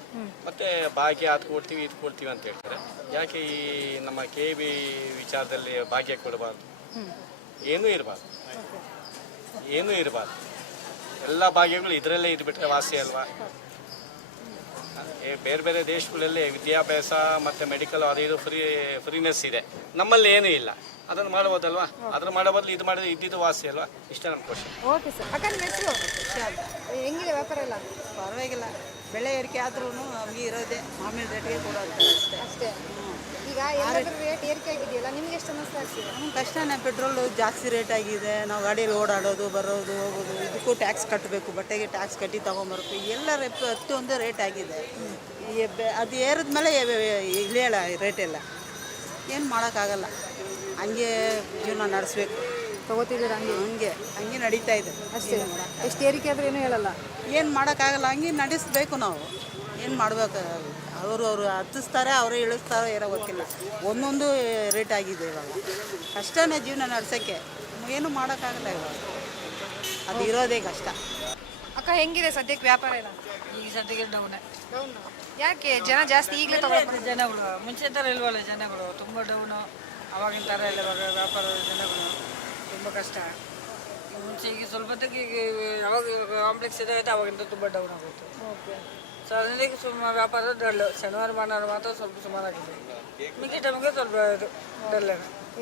ಮತ್ತೆ ಭಾಗ್ಯ ಅದು ಕೊಡ್ತೀವಿ ಇದು ಕೊಡ್ತೀವಿ ಅಂತ ಹೇಳ್ತಾರೆ. ಯಾಕೆ ಈ ನಮ್ಮ ಕೆ ಬಿ ವಿಚಾರದಲ್ಲಿ ಭಾಗ್ಯ ಕೊಡಬಾರ್ದು? ಏನೂ ಇರಬಾರ್ದು. ಏನೂ ಇರಬಾರ್ದು. ಎಲ್ಲ ಭಾಗ್ಯಗಳು ಇದರಲ್ಲೇ ಇದ್ಬಿಟ್ರೆ ವಾಸಿ ಅಲ್ವಾ? ಬೇರೆ ಬೇರೆ ದೇಶಗಳಲ್ಲಿ ವಿದ್ಯಾಭ್ಯಾಸ ಮತ್ತು ಮೆಡಿಕಲ್ ಅದು ಇದು ಫ್ರೀ ಫ್ರೀನೆಸ್ ಇದೆ. ನಮ್ಮಲ್ಲಿ ಏನೂ ಇಲ್ಲ. ಅದನ್ನು ಮಾಡ್ಬೋದಲ್ವಾ ಅದನ್ನು ಮಾಡೋ ಬದಲು ಇದು ಮಾಡಿದ್ರೆ ಇದ್ದಿದ್ದು ವಾಸಿ ಅಲ್ವಾ? ಇಷ್ಟೇ ನಮ್ಮ ಕ್ವಶನ್ ಓಕೆ ಸರ್ ಅಕ್ಕ ನಿಮ್ಮ ಹೆಸರು? ಹೆಂಗಿದೆ ವ್ಯಾಪಾರ ಎಲ್ಲ? ಪರವಾಗಿಲ್ಲ. ಬೆಳೆ ಏರಿಕೆ ಆದ್ರೂ ನಮಗೆ ಇರೋದೇ ಆಮೇಲೆ ರೇಟ್ಗೆ ಕೊಡೋದು ಅಷ್ಟೇ. ಅಷ್ಟೇ. ಈಗ ಎಲ್ಲಾದ್ರೂ ರೇಟ್ ಏರಿಕೆ ಆಗಿದೆಯಲ್ಲ ನಿಮ್ಗೆ ಎಷ್ಟು ಆಗ್ತಿದೆ? ಕಷ್ಟನೇ ಪೆಟ್ರೋಲು ಜಾಸ್ತಿ ರೇಟ್ ಆಗಿದೆ ನಾವು ಗಾಡಿಯಲ್ಲಿ ಓಡಾಡೋದು ಬರೋದು ಹೋಗೋದು ಇದಕ್ಕೂ ಟ್ಯಾಕ್ಸ್ ಕಟ್ಟಬೇಕು ಬಟ್ಟೆಗೆ ಟ್ಯಾಕ್ಸ್ ಕಟ್ಟಿ ತೊಗೊಂಬರ್ಬೇಕು ಎಲ್ಲ ರೇಟ್ ಒಂದು ರೇಟ್ ಆಗಿದೆ. ಈ ಬೆ- ಅದು ಏರಿದ ಮೇಲೆ ಇಳಿಯಲ್ಲ ರೇಟ್ ಎಲ್ಲ. ಏನು ಮಾಡೋಕ್ಕಾಗಲ್ಲ. ಹಂಗೆ ಜೀವನ ನಡೆಸ್ಬೇಕು. ತಗೋತಿದ್ದೀರಾ ಹಂಗೆ? ಹಂಗೆ ಹಂಗೆ ನಡೀತಾ ಇದೆ. ಅಷ್ಟೇ. ಎಷ್ಟು ಏರಿಕೆ ಆದ್ರೂ ಏನೂ ಹೇಳಲ್ಲ. ಏನು ಮಾಡೋಕ್ಕಾಗಲ್ಲ ಹಂಗೆ ನಡೆಸ್ಬೇಕು ನಾವು. ಏನು ಮಾಡ್ಬೇಕು ಅವರು ಅವರು ಹತ್ತಿಸ್ತಾರೆ ಅವರೇ ಇಳಿಸ್ತಾರೋ ಏನೋ ಗೊತ್ತಿಲ್ಲ. ಒಂದೊಂದು ರೇಟ್ ಆಗಿದೆ ಇವಾಗ. ಕಷ್ಟನೇ ಜೀವನ ನಡೆಸೋಕ್ಕೆ. ಏನು ಮಾಡೋಕ್ಕಾಗಲ್ಲ ಇವಾಗ. ಅದು ಇರೋದೇ ಕಷ್ಟ. ಅಕ್ಕ ಹೆಂಗಿದೆ ಸದ್ಯಕ್ಕೆ ವ್ಯಾಪಾರ ಎಲ್ಲ? ಈಗ ಸದ್ಯಕ್ಕೆ ಡೌನೇ ಡೌನ್ ಯಾಕೆ? ಜನ ಜಾಸ್ತಿ ಈಗಲೇ ತಗೊಳ್ತಾರೆ? ಜನಗಳು. ಮುಂಚೆ ಥರ ಇಲ್ವಲ್ಲ ಜನಗಳು. ತುಂಬ ಡೌನು ಅವಾಗಿನ ಥರ ಇಲ್ಲ ಇವಾಗ ವ್ಯಾಪಾರ ಜನಗಳು. ತುಂಬ ಕಷ್ಟ. ಮುಂಚೆ ಈಗ ಸ್ವಲ್ಪದಕ್ಕೆ ಈಗ ಯಾವಾಗ ಕಾಂಪ್ಲೆಕ್ಸ್ ಇದಾಗುತ್ತೆ ಅವಾಗಿಂದ ತುಂಬ ಡೌನ್ ಆಗುತ್ತೆ ಸೊ ಅದರಿಂದ ಸುಮಾರು ವ್ಯಾಪಾರ ಡಲ್ಲು. ಶನಿವಾರ ಭಾನುವಾರ ಮಾತ್ರ ಸ್ವಲ್ಪ ಸುಮಾರಾಗಿದೆ ಮಿಕ್ಕಿ ಟೈಮಿಗೆ ಸ್ವಲ್ಪ ಇದು ಡಲ್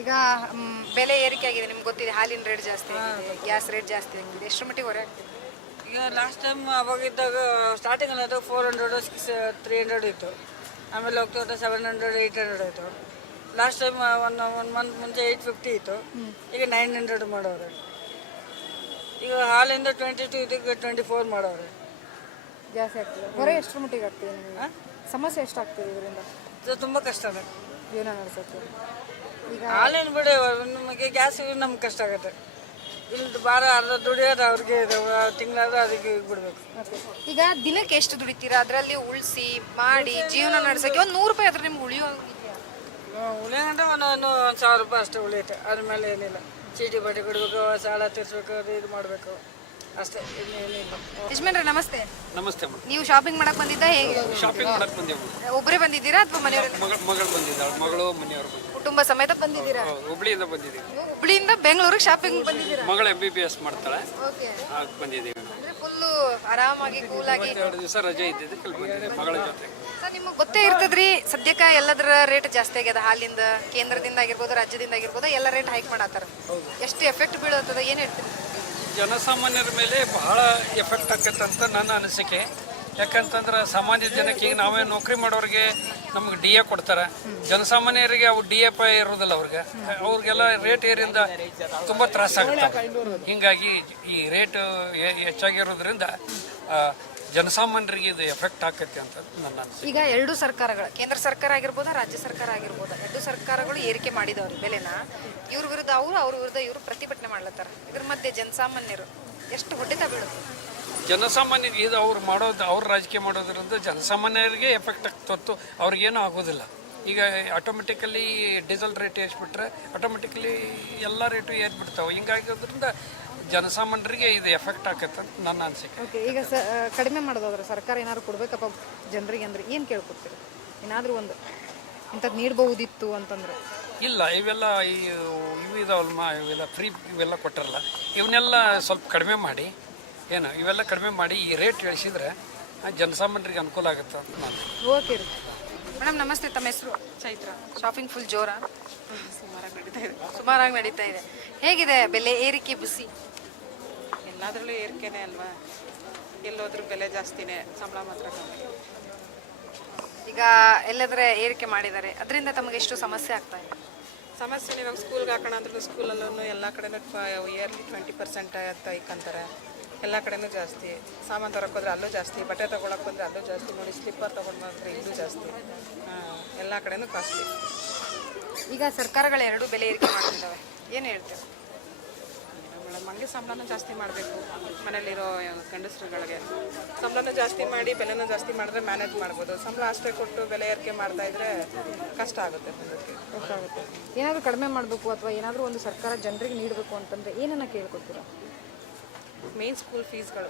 ಈಗ ಮ್, ಬೆಲೆ ಏರಿಕೆ ಆಗಿದೆ. ನಿಮ್ಗೆ ಗೊತ್ತಿದೆ ಹಾಲಿನ ರೇಟ್ ಜಾಸ್ತಿ ಆಗಿದೆ. ಗ್ಯಾಸ್ ರೇಟ್ ಜಾಸ್ತಿ ಆಗಿದೆ. ಎಷ್ಟು ಮಟ್ಟಿಗೆ ಹೊರೆ ಆಗ್ತಿದೆ? ಈಗ ಲಾಸ್ಟ್ ಟೈಮ್ ಅವಾಗಿದ್ದಾಗ ಸ್ಟಾರ್ಟಿಂಗ್ ಅಲ್ಲಿ four hundred six three hundred ಇತ್ತು. ಆಮೇಲೆ ಹೋಗ್ತಾ ಹೋಗ್ತಾ ಸೆವೆನ್ ಹಂಡ್ರೆಡ್ ಏಯ್ಟ್ ಹಂಡ್ರೆಡ್ ಆಯಿತು. Last time one one month ಮುಂಚೆ ಏಯ್ಟ್ ಫಿಫ್ಟಿ ಇತ್ತು. ಈಗ ನೈನ್ ಹಂಡ್ರೆಡ್ ಮಾಡೋರು. ಈಗ ಹಾಲಿಂದ ಟ್ವೆಂಟಿ ಟು ಇದಕ್ಕೆ ಟ್ವೆಂಟಿ ಫೋರ್ ಮಾಡೋರೆ. ಜಾಸ್ತಿ ಆಗ್ತದೆ. ಹೊರೆ ಎಷ್ಟರ ಮಟ್ಟಿಗೆ ಆಗ್ತದೆ ನಿಮಗೆ? ಸಮಸ್ಯೆ ಎಷ್ಟಾಗ್ತಿದೆ ಇದರಿಂದ? ಇದು ತುಂಬ ಆಗುತ್ತೆ ಜೀವನ ನಡೆಸೋಕ್ಕೆ ಈಗ ಹಾಲೇನು ಬಿಡಿ ನಮಗೆ ಗ್ಯಾಸ್ ನಮ್ಗೆ ಕಷ್ಟ ಆಗುತ್ತೆ. ಇಲ್ಲಿ ಬಾರ ಅರ್ಧ ದುಡಿಯೋದು ಅವ್ರಿಗೆ ತಿಂಗಳಾದ್ರೆ ಅದಕ್ಕೆ ಬಿಡ್ಬೇಕು. ಈಗ ದಿನಕ್ಕೆ ಎಷ್ಟು ದುಡಿತೀರಾ? ಅದರಲ್ಲಿ ಉಳಿಸಿ ಮಾಡಿ ಜೀವನ ನಡೆಸೋಕೆ ಒಂದು ನೂರು ರೂಪಾಯಿ ಆದ್ರೆ ನಿಮ್ಗೆ ಉಳಿಯೋ ಉಳಿಯಂಗಂದ್ರೆ ಒಂದೊಂದು ಒಂದು ಸಾವಿರ ರೂಪಾಯಿ ಅಷ್ಟೇ ಉಳಿಯುತ್ತೆ. ಅದ್ರ ಮೇಲೆ ಏನಿಲ್ಲ. ಚೀಟಿ ಬಡ್ಡಿ ಕೊಡಬೇಕು ಸಾಲ ತೀರ್ಸ್ಬೇಕು ಅದು ಇದು ಮಾಡಬೇಕು. ಅಷ್ಟೇ. ನಮಸ್ತೆ. ನಮಸ್ತೆ ನೀವು ಶಾಪಿಂಗ್ ಮಾಡಕ್ ಬಂದಿದ್ದ ಹೇಗೆ? ಶಾಪಿಂಗ್ ಮಾಡಕ್ ಬಂದೆವು. ಒಬ್ಬರೇ ಬಂದಿದ್ದೀರಾ ಅಥವಾ ಮನೆಯವರೆಲ್ಲ ಮಗಳು ಮಗಳು ಬಂದಿದ್ದಾಳೆ ಮಗಳು ಮನೆಯವರು ಬಂದಿದ್ದಾರೆ ಕುಟುಂಬ ಸಮೇತ ಬಂದಿದ್ದೀರಾ? ಹುಬ್ಳಿಯಿಂದ ಬಂದಿದ್ದೀವಿ. ನೀವು ಹುಬ್ಳಿಯಿಂದ ಬೆಂಗಳೂರಿಗೆ ಶಾಪಿಂಗ್ ಬಂದಿದ್ದೀರಾ? ಮಗಳು ಎಂ ಬಿ ಬಿ ಎಸ್ ಮಾಡ್ತಾಳೆ. ಓಕೆ ಆಗ ಬಂದಿದ್ದೀವಿ. ಅಂದ್ರೆ ಫುಲ್ಲು ಆರಾಮಾಗಿ ಕೂಲಾಗಿ ಎರಡು ದಿವಸ ರಜೆ ಇದ್ದಿದ್ದಕ್ಕೆ ಇಲ್ಲಿ ಬಂದಿದ್ದೀವಿ ಮಗಳ ಜೊತೆ. ಸರ್ ನಿಮಗೆ ಗೊತ್ತೇ ಇರ್ತದ್ರಿ ಸದ್ಯಕ್ಕೆ ಎಲ್ಲದರ ರೇಟ್ ಜಾಸ್ತಿ ಆಗ್ಯದ? ಹಾಲಿಂದ ಕೇಂದ್ರದಿಂದ ಆಗಿರ್ಬೋದು ರಾಜ್ಯದಿಂದ ಆಗಿರ್ಬೋದು ಎಲ್ಲ ರೇಟ್ ಹೈಕ್ ಮಾಡತ್ತಾರ? ಎಷ್ಟು ಎಫೆಕ್ಟ್ ಬೀಳತ್ತದ? ಏನು ಹೇಳ್ತೀರಿ? ಜನಸಾಮಾನ್ಯರ ಮೇಲೆ ಬಹಳ ಎಫೆಕ್ಟ್ ಆಕತ್ತೆ ಅಂತ ನನ್ನ ಅನಿಸಿಕೆ. ಯಾಕಂತಂದ್ರೆ ಸಾಮಾನ್ಯ ಜನಕ್ಕೆ ಈಗ ನಾವೇ ನೌಕರಿ ಮಾಡೋರಿಗೆ ನಮ್ಗೆ ಡಿ ಎ ಕೊಡ್ತಾರೆ. ಜನಸಾಮಾನ್ಯರಿಗೆ ಅವು ಡಿ ಎ ಪೈ ಇರೋದಿಲ್ಲ ಅವ್ರಿಗೆ. ಅವ್ರಿಗೆಲ್ಲ ರೇಟ್ ಏರಿಂದ ತುಂಬ ತ್ರಾಸಾಗುತ್ತೆ ಹಿಂಗಾಗಿ ಈ ರೇಟ್ ಹೆಚ್ಚಾಗಿರೋದ್ರಿಂದ ಜನಸಾಮಾನ್ಯರಿಗೆ ಇದು ಎಫೆಕ್ಟ್ ಆಕತಿ ಅಂತ ನನ್ನ ಅನಿಸಿಕೆ. ಈಗ ಎರಡು ಸರ್ಕಾರಗಳು ಕೇಂದ್ರ ಸರ್ಕಾರ ಆಗಿರ್ಬೋದಾ ರಾಜ್ಯ ಸರ್ಕಾರ ಆಗಿರ್ಬೋದಾ? ಎರಡು ಸರ್ಕಾರಗಳು ಏರಿಕೆ ಮಾಡಿದವ್ರಿ ಬೆಲೆನ ಇವ್ರ ವಿರುದ್ಧ ಅವರು ಅವ್ರ ವಿರುದ್ಧ ಇವರು ಪ್ರತಿಭಟನೆ ಮಾಡ್ಲತ್ತಾರ. ಇದ್ರ ಮಧ್ಯೆ ಜನಸಾಮಾನ್ಯರು ಎಷ್ಟು ಹೊಡೆತ ಬೀಳುತ್ತೆ? ಜನಸಾಮಾನ್ಯರಿಗೆ ಇದು ಅವ್ರು ಮಾಡೋದು ಅವ್ರು ರಾಜಕೀಯ ಮಾಡೋದ್ರಿಂದ ಜನಸಾಮಾನ್ಯರಿಗೆ ಎಫೆಕ್ಟ್ ಆಗ್ತತ್ತು ಅವ್ರಿಗೇನು ಆಗೋದಿಲ್ಲ. ಈಗ ಆಟೋಮೆಟಿಕಲಿ ಡೀಸೆಲ್ ರೇಟ್ ಏರಿಸ್ಬಿಟ್ರೆ ಆಟೋಮೆಟಿಕಲಿ ಎಲ್ಲ ರೇಟು ಏರ್ಬಿಡ್ತಾವೆ. ಹಿಂಗಾಗೋದ್ರಿಂದ ಜನಸಾಮಾನ್ಯರಿಗೆ ಇದು ಎಫೆಕ್ಟ್ ಆಕತ್ತೆ ಅಂತ ನನ್ನ ಅನಿಸಿಕೆ. ಓಕೆ ಈಗ ಸ ಕಡಿಮೆ ಮಾಡೋದಾದ್ರೆ ಸರ್ಕಾರ ಏನಾದ್ರು ಕೊಡ್ಬೇಕಪ್ಪ ಜನರಿಗೆ ಅಂದ್ರೆ ಏನು ಕೇಳ್ಕೊಡ್ತೀರಿ? ಏನಾದರೂ ಒಂದು ಇಂಥದ್ದು ನೀಡಬಹುದಿತ್ತು ಅಂತಂದ್ರೆ. ಇಲ್ಲ ಇವೆಲ್ಲ ಈ ಇವು ಇದಾವಲ್ಮ ಇವೆಲ್ಲ ಫ್ರೀ ಇವೆಲ್ಲ ಕೊಟ್ಟಿರಲ್ಲ ಇವನ್ನೆಲ್ಲ ಸ್ವಲ್ಪ ಕಡಿಮೆ ಮಾಡಿ ಏನು ಇವೆಲ್ಲ ಕಡಿಮೆ ಮಾಡಿ ಈ ರೇಟ್ ಇಳಿಸಿದ್ರೆ ಆ, ಜನಸಾಮಾನ್ಯರಿಗೆ ಅನುಕೂಲ ಆಗುತ್ತೆ ಅಂತ ನಾನು ಓಕೆ ರೀ. ಮೇಡಮ್ ನಮಸ್ತೆ ತಮ್ಮ ಹೆಸರು? ಚೈತ್ರ. ಶಾಪಿಂಗ್ ಫುಲ್ ಜೋರಾ? ಸುಮಾರಾಗಿ ನಡೀತಾ ಇದೆ. ಸುಮಾರಾಗಿ ನಡೀತಾ ಇದೆ. ಹೇಗಿದೆ ಬೆಲೆ ಏರಿಕೆ ಬಿಸಿ? ಎಲ್ಲದರಲ್ಲೂ ಏರಿಕೆನೇ ಅಲ್ವಾ? ಎಲ್ಲೋದ್ರೂ ಬೆಲೆ ಜಾಸ್ತಿನೇ ಸಂಬಳ ಮಾತ್ರ ಈಗ ಎಲ್ಲದರ ಏರಿಕೆ ಮಾಡಿದ್ದಾರೆ. ಅದರಿಂದ ತಮಗೆ ಎಷ್ಟು ಸಮಸ್ಯೆ ಆಗ್ತಾ ಇದೆ. ಸಮಸ್ಯೆ ಇವಾಗ ಸ್ಕೂಲ್ಗೆ ಹಾಕೋಣ ಅಂದ್ರೂ ಸ್ಕೂಲಲ್ಲೂ ಎಲ್ಲ ಕಡೆನೂ ಇಯರ್ಲಿ ಟ್ವೆಂಟಿ ಪರ್ಸೆಂಟ್ ಅಂತ ಇಕ್ಕಂತಾರೆ. ಎಲ್ಲ ಕಡೆನೂ ಜಾಸ್ತಿ. ಸಾಮಾನು ತರಕ್ಕೆ ಹೋದ್ರೆ ಅಲ್ಲೂ ಜಾಸ್ತಿ ಬಟ್ಟೆ ತೊಗೊಳಕ್ಕೆ ಹೋದ್ರೆ ಅಲ್ಲೂ ಜಾಸ್ತಿ ನೋಡಿ ಸ್ಲಿಪ್ಪರ್ ತೊಗೊಂಡು ಬಂದರೆ ಇಲ್ಲೂ ಜಾಸ್ತಿ. ಎಲ್ಲ ಕಡೆನೂ ಕಾಸ್ಟ್ಲಿ ಈಗ ಸರ್ಕಾರಗಳು ಎರಡೂ ಬೆಲೆ ಏರಿಕೆ ಮಾಡ್ತಿದ್ದಾವೆ. ಏನು ಹೇಳ್ತೀವಿ ಮೇಡಮ್ ಹಂಗೆ ಸಂಬಳನ ಜಾಸ್ತಿ ಮಾಡಬೇಕು. ಮನೇಲಿರೋ ಗಂಡಸರುಗಳಿಗೆ. ಸಂಬಳನ ಜಾಸ್ತಿ ಮಾಡಿ ಬೆಲೆನ ಜಾಸ್ತಿ ಮಾಡಿದ್ರೆ ಮ್ಯಾನೇಜ್ ಮಾಡ್ಬೋದು. ಸಂಬಳ ಅಷ್ಟೇ ಕೊಟ್ಟು ಬೆಲೆ ಏರಿಕೆ ಮಾಡ್ತಾ ಇದ್ರೆ ಕಷ್ಟ ಆಗುತ್ತೆ ಕಷ್ಟ ಆಗುತ್ತೆ. ಏನಾದರೂ ಕಡಿಮೆ ಮಾಡಬೇಕು ಅಥವಾ ಏನಾದರೂ ಒಂದು ಸರ್ಕಾರ ಜನರಿಗೆ ನೀಡಬೇಕು ಅಂತಂದರೆ ಏನನ್ನು ಕೇಳ್ಕೊತೀರಾ ಮೇನ್ ಸ್ಕೂಲ್ ಫೀಸ್ಗಳು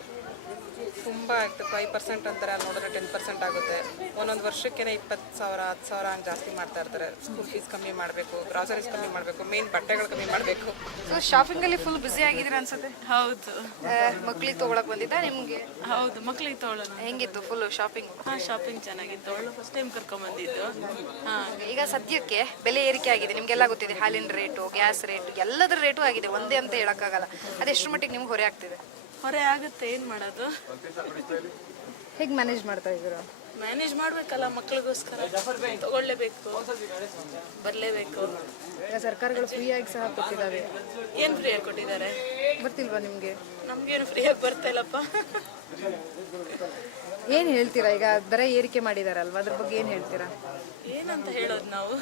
ತುಂಬ ಆಗ್ತದೆ ಫೈವ್ ಪರ್ಸೆಂಟ್ ಅಂತಾರೆ ಅಲ್ಲಿ ನೋಡಿದ್ರೆ ಟೆನ್ ಪರ್ಸೆಂಟ್ ಆಗುತ್ತೆ. ಒಂದೊಂದು ವರ್ಷಕ್ಕೇನೆ ಇಪ್ಪತ್ತು ಸಾವಿರ ಹತ್ತು ಸಾವಿರ ಹಂಗೆ ಜಾಸ್ತಿ ಮಾಡ್ತಾ ಇರ್ತಾರೆ. ಸ್ಕೂಲ್ ಫೀಸ್ ಕಮ್ಮಿ ಮಾಡಬೇಕು ಗ್ರಾಸರೀಸ್ ಕಮ್ಮಿ ಮಾಡಬೇಕು ಮೇನ್ ಬಟ್ಟೆಗಳು ಕಮ್ಮಿ ಮಾಡಬೇಕು. ಸೊ ಶಾಪಿಂಗಲ್ಲಿ ಫುಲ್ ಬ್ಯುಸಿ ಆಗಿದ್ರೆ ಅನ್ಸುತ್ತೆ? ಹೌದು. ಮಕ್ಳಿಗೆ ತೊಗೊಳಕ್ ಬಂದಿದ್ದ ನಿಮ್ಗೆ? ಹೌದು ಮಕ್ಳಿಗೆ ತೊಗೊಳ್ಳೋಣ ಹೆಂಗಿತ್ತು ಫುಲ್ ಶಾಪಿಂಗ್ ಹಾಂ ಶಾಪಿಂಗ್ ಚೆನ್ನಾಗಿತ್ತು. ಅವಳು ಫಸ್ಟ್ ಟೈಮ್ ಕರ್ಕೊಂಬಂದಿದ್ದು ಹಾಂ. ಈಗ ಸದ್ಯಕ್ಕೆ ಬೆಲೆ ಏರಿಕೆ ಆಗಿದೆ. ನಿಮ್ಗೆಲ್ಲ ಗೊತ್ತಿದೆ ಹಾಲಿನ ರೇಟು ಗ್ಯಾಸ್ ರೇಟ್ ಎಲ್ಲದರ ರೇಟು ಆಗಿದೆ. ಒಂದೇ ಅಂತ ಹೇಳಕ್ಕಾಗಲ್ಲ. ಅದೆಷ್ಟು ಮಟ್ಟಿಗೆ ನಿಮ್ಗೆ ಹೊರೆ ಆಗ್ತಿದೆ? ಹೊರೆ ಆಗುತ್ತೆ ಏನು ಮಾಡೋದು? ಹೇಗೆ ಮ್ಯಾನೇಜ್ ಮಾಡ್ತಾ ಇದ್ದೀರಾ? ಮ್ಯಾನೇಜ್ ಮಾಡಬೇಕಲ್ಲ ಮಕ್ಕಳಿಗೋಸ್ಕರ ತಗೊಳ್ಳೇಬೇಕು ಬರಲೇಬೇಕು. ಈಗ ಸರ್ಕಾರಗಳು ಫ್ರೀ ಆಗಿ ಸಹ ಕೊಟ್ಟಿದ್ದಾವೆ. ಏನು ಫ್ರೀಯಾಗಿ ಕೊಟ್ಟಿದ್ದಾರೆ? ಬರ್ತಿಲ್ವಾ ನಿಮ್ಗೆ? ನಮಗೇನು ಫ್ರೀಯಾಗಿ ಬರ್ತಾ ಇಲ್ಲಪ್ಪ. ಏನ್ ಹೇಳ್ತೀರಾ? ಈಗ ದರ ಏರಿಕೆ ಮಾಡಿದಾರಲ್ವಾ? ಅದ್ರ ಬಗ್ಗೆ ಏನ್ ಹೇಳ್ತೀರಾ? ಏನಂತ ಹೇಳೋದು ನಾವು?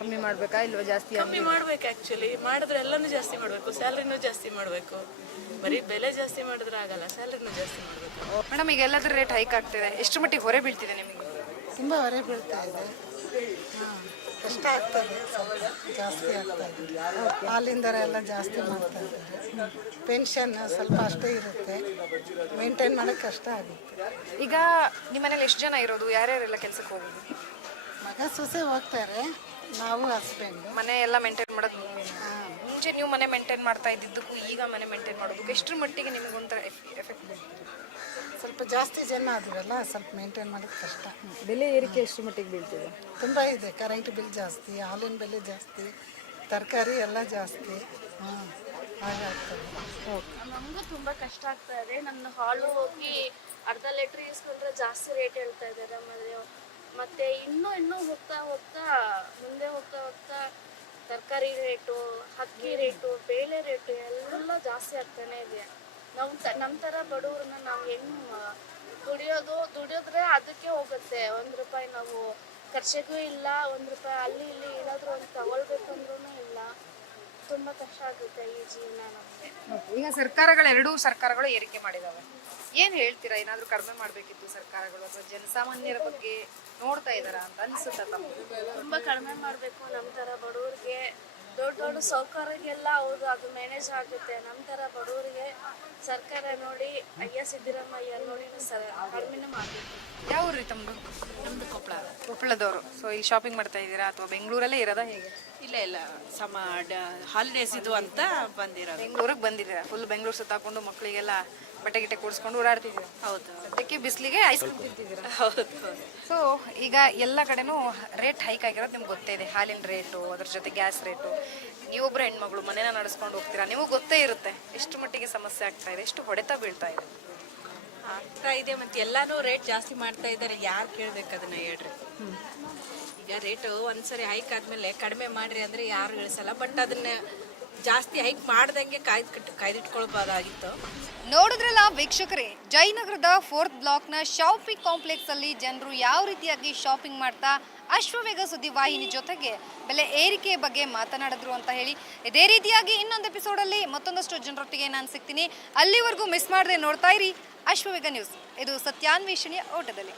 ಕಮ್ಮಿ ಮಾಡ್ಬೇಕಾ ಇಲ್ವಾ ಜಾಸ್ತಿ ಕಮ್ಮಿ ಮಾಡ್ಬೇಕು ಆ್ಯಕ್ಚುಲಿ ಮಾಡಿದ್ರೆ ಎಲ್ಲನೂ ಜಾಸ್ತಿ ಮಾಡಬೇಕು. ಸ್ಯಾಲ್ರಿನೂ ಜಾಸ್ತಿ ಮಾಡಬೇಕು. ಬರೀ ಬೆಲೆ ಜಾಸ್ತಿ ಮಾಡಿದ್ರೆ ಆಗಲ್ಲ ಸ್ಯಾಲರಿನೂ ಜಾಸ್ತಿ ಮಾಡಬೇಕು. ಮೇಡಮ್ ಈಗ ಎಲ್ಲದರ ರೇಟ್ ಹೈಕ್ ಆಗ್ತಿದೆ. ಎಷ್ಟು ಮಟ್ಟಿಗೆ ಹೊರೆ ಬೀಳ್ತಿದೆ ನಿಮಗೆ? ತುಂಬ ಹೊರೆ ಬೀಳ್ತಾ ಇದೆ. ಹಾಂ ಕಷ್ಟ ಆಗ್ತದೆ ಸ್ವಲ್ಪ ಜಾಸ್ತಿ ಆಗ್ತಾ ಇದೆ. ಹಾಲಿನ ದರ ಎಲ್ಲ ಜಾಸ್ತಿ ಮಾಡ್ತಾ ಇದ್ದಾರೆ. ಪೆನ್ಷನ್ ಸ್ವಲ್ಪ ಅಷ್ಟೇ ಇರುತ್ತೆ. ಮೇಂಟೈನ್ ಮಾಡೋಕ್ಕೆ ಕಷ್ಟ ಆಗುತ್ತೆ. ಈಗ ನಿಮ್ಮ ಮನೇಲಿ ಎಷ್ಟು ಜನ ಇರೋದು? ಯಾರ್ಯಾರೆಲ್ಲ ಕೆಲಸಕ್ಕೆ ಹೋಗೋದು? ಮಗ ಸೊಸೆ ಹೋಗ್ತಾರೆ ನಾವು ಹಸ್ಬೆಂಡ್ ಮನೆ ಎಲ್ಲ ಮೇಂಟೈನ್ ಮಾಡೋದು. ಮುಂಚೆ ನೀವು ಮನೆ ಮೇಂಟೈನ್ ಮಾಡ್ತಾ ಇದ್ದಿದ್ದಕ್ಕೂ ಈಗ ಮನೆ ಮೇಂಟೈನ್ ಮಾಡೋದಕ್ಕೂ ಎಷ್ಟರ ಮಟ್ಟಿಗೆ ನಿಮಗೊಂಥರ ಒಂಥರ ಎಫೆಕ್ಟ್ ಸ್ವಲ್ಪ ಜಾಸ್ತಿ ಜನ ಆದಿವಲ್ಲ ಸ್ವಲ್ಪ ಮೇಂಟೈನ್ ಮಾಡೋದು ಕಷ್ಟ. ಬೆಲೆ ಏರಿಕೆ ಎಷ್ಟು ಮಟ್ಟಿಗೆ ಬೀಳ್ತಿದೆ? ತುಂಬ ಇದೆ ಕರೆಂಟ್ ಬಿಲ್ ಜಾಸ್ತಿ ಹಾಲಿನ ಬೆಲೆ ಜಾಸ್ತಿ ತರಕಾರಿ ಎಲ್ಲ ಜಾಸ್ತಿ. ಹಾಂ ಹಾಗಾಗ್ತದೆ ನಮಗೂ ತುಂಬ ಕಷ್ಟ ಆಗ್ತಾ ಇದೆ. ನನ್ನ ಹಾಲು ಹೋಗಿ ಅರ್ಧ ಲೀಟ್ರ್ ಇಸ್ಕೊಂಡ್ರೆ ಜಾಸ್ತಿ ರೇಟ್ ಹೇಳ್ತಾ ಇದ್ದಾರೆ ಆಮೇಲೆ ಮತ್ತೆ ಇನ್ನೂ ಇನ್ನೂ ಹೋಗ್ತಾ ಹೋಗ್ತಾ ಮುಂದೆ ಹೋಗ್ತಾ ಹೋಗ್ತಾ ತರಕಾರಿ ರೇಟು, ಅಕ್ಕಿ ರೇಟು, ಬೇಳೆ ರೇಟು ಎಲ್ಲ ಜಾಸ್ತಿ ಆಗ್ತಾನೆ ಇದೆ. ನಾವು ನಮ್ಮ ಥರ ಬಡವ್ರನ್ನ ನಾವು ಹೆಂಗ್ ದುಡಿಯೋದು, ದುಡಿಯೋದ್ರೆ ಅದಕ್ಕೆ ಹೋಗುತ್ತೆ. ಒಂದು ರೂಪಾಯಿ ನಾವು ಖರ್ಚಿಗೂ ಇಲ್ಲ, ಒಂದು ರೂಪಾಯಿ ಅಲ್ಲಿ ಇಲ್ಲಿ ಏನಾದರೂ ಒಂದು ತಗೊಳ್ಬೇಕಂದ್ರೂ ಇಲ್ಲ. ತುಂಬ ಕಷ್ಟ ಆಗುತ್ತೆ ಈ ಜೀವನ ನಮಗೆ. ಈಗ ಸರ್ಕಾರಗಳು ಎರಡೂ ಸರ್ಕಾರಗಳು ಏರಿಕೆ ಮಾಡಿದಾವೆ. ಏನ್ ಹೇಳ್ತೀರಾ? ಏನಾದ್ರೂ ಕಡಿಮೆ ಮಾಡ್ಬೇಕಿತ್ತು ಸರ್ಕಾರಗಳು ಅಥವಾ ಜನಸಾಮಾನ್ಯರ ಬಗ್ಗೆ ನೋಡ್ತಾ ಇದಾರಾ ಅಂತ ಅನ್ಸುತ್ತಾ ತಮಗೆ? ತುಂಬ ಕಡಿಮೆ ಮಾಡಬೇಕು ನಮ್ಮ ತರ ಬಡವ್ರಿಗೆ. ದೊಡ್ಡ ದೊಡ್ಡ ಸೌಕರ್ಯಗೆಲ್ಲ ಅವರು ಅದು ಮ್ಯಾನೇಜ್ ಆಗುತ್ತೆ. ನಮ್ಮ ಥರ ಬಡವರಿಗೆ ಸರ್ಕಾರ ನೋಡಿ ಅಯ್ಯ ಸಿದ್ದರಾಮಯ್ಯ ನೋಡಿ ಸರ್ ಕಡಿಮೆನೇ ಮಾಡಬೇಕು. ಯಾವ ಊರು ತಮ್ಮದು ನಮ್ಮದು ಕೊಪ್ಪಳ ಕೊಪ್ಪಳದವರು ಸೊ ಇಲ್ಲಿ ಶಾಪಿಂಗ್ ಮಾಡ್ತಾ ಇದ್ದೀರಾ ಅಥವಾ ಬೆಂಗಳೂರಲ್ಲೇ ಇರೋದಾ ಹೇಗೆ? ಇಲ್ಲ ಇಲ್ಲ. ಸಮ ಹಾಲಿಡೇಸ್ ಇದು ಅಂತ ಬಂದಿರೋದು. ಬೆಂಗಳೂರಿಗೆ ಬಂದಿದ್ದೀರಾ? ಫುಲ್ ಬೆಂಗಳೂರು ಸುತ್ತಾಕೊಂಡು ಮಕ್ಕಳಿಗೆಲ್ಲ ಬಟ್ಟೆ ಗಿಟ್ಟೆ ಕೂಡಿಸ್ಕೊಂಡು ಓಡಾಡ್ತಿದ್ವಿ. ಹೌದು. ಅದಕ್ಕೆ ಬಿಸಿಲಿಗೆ ಐಸ್ ಕ್ರೀಮ್ ತಿಂತಿದ್ದೀರಾ? ಹೌದು. ಸೊ ಈಗ ಎಲ್ಲ ಕಡೆನೂ ರೇಟ್ ಹೈಕ್ ಆಗಿರೋದು ನಿಮ್ಗೆ ಗೊತ್ತೇ ಇದೆ. ಹಾಲಿನ ರೇಟು ಅದ್ರ ಜೊತೆ ಗ್ಯಾಸ್ ರೇಟು ನೀವೊಬ್ಬರು ಹೆಣ್ಮಗಳು ಮನೇನ ನಡೆಸ್ಕೊಂಡು ಹೋಗ್ತೀರಾ? ನಿಮಗೆ ಗೊತ್ತೇ ಇರುತ್ತೆ ಎಷ್ಟು ಮಟ್ಟಿಗೆ ಸಮಸ್ಯೆ ಆಗ್ತಾ ಇದೆ ಎಷ್ಟು ಹೊಡೆತ ಬೀಳ್ತಾ ಇದೆ. ಆಗ್ತಾ ಇದೆ ಮತ್ತೆ ಎಲ್ಲಾನು ರೇಟ್ ಜಾಸ್ತಿ ಮಾಡ್ತಾ ಇದ್ದಾರೆ. ಯಾರು ಕೇಳ್ಬೇಕು ಅದನ್ನ ಹೇಳ್ರಿ. ಈಗ ರೇಟು ಒಂದ್ಸರಿ ಹೈಕ್ ಆದ್ಮೇಲೆ ಕಡಿಮೆ ಮಾಡ್ರಿ ಅಂದ್ರೆ ಯಾರು ಇಳಿಸಲ್ಲ. ಬಟ್ ಅದನ್ನ ಜಾಸ್ತಿ ಹೈಕ್ ಮಾಡ್ದಂಗೆ ಕಾಯ್ದು ಕಟ್ಟು ಕಾಯ್ದಿಟ್ಕೊಳ್ಬೋದಾಗಿತ್ತು ನೋಡಿದ್ರಲ್ಲ ವೀಕ್ಷಕರೇ ಜಯನಗರದ ಫೋರ್ತ್ ಬ್ಲಾಕ್ನ ಶಾಪಿಂಗ್ ಕಾಂಪ್ಲೆಕ್ಸ್ ಅಲ್ಲಿ ಜನರು ಯಾವ ರೀತಿಯಾಗಿ ಶಾಪಿಂಗ್ ಮಾಡ್ತಾ ಅಶ್ವವೇಗ ಸುದ್ದಿ ವಾಹಿನಿ ಜೊತೆಗೆ ಬೆಲೆ ಏರಿಕೆ ಬಗ್ಗೆ ಮಾತನಾಡಿದ್ರು ಅಂತ ಹೇಳಿ, ಇದೇ ರೀತಿಯಾಗಿ ಇನ್ನೊಂದು ಎಪಿಸೋಡಲ್ಲಿ ಮತ್ತೊಂದಷ್ಟು ಜನರೊಟ್ಟಿಗೆ ನಾನು ಸಿಗ್ತೀನಿ. ಅಲ್ಲಿವರೆಗೂ ಮಿಸ್ ಮಾಡದೆ ನೋಡ್ತಾ ಇರಿ ಅಶ್ವವೇಗ ನ್ಯೂಸ್. ಇದು ಸತ್ಯಾನ್ವೇಷಣೆಯ ಓಟದಲ್ಲಿ.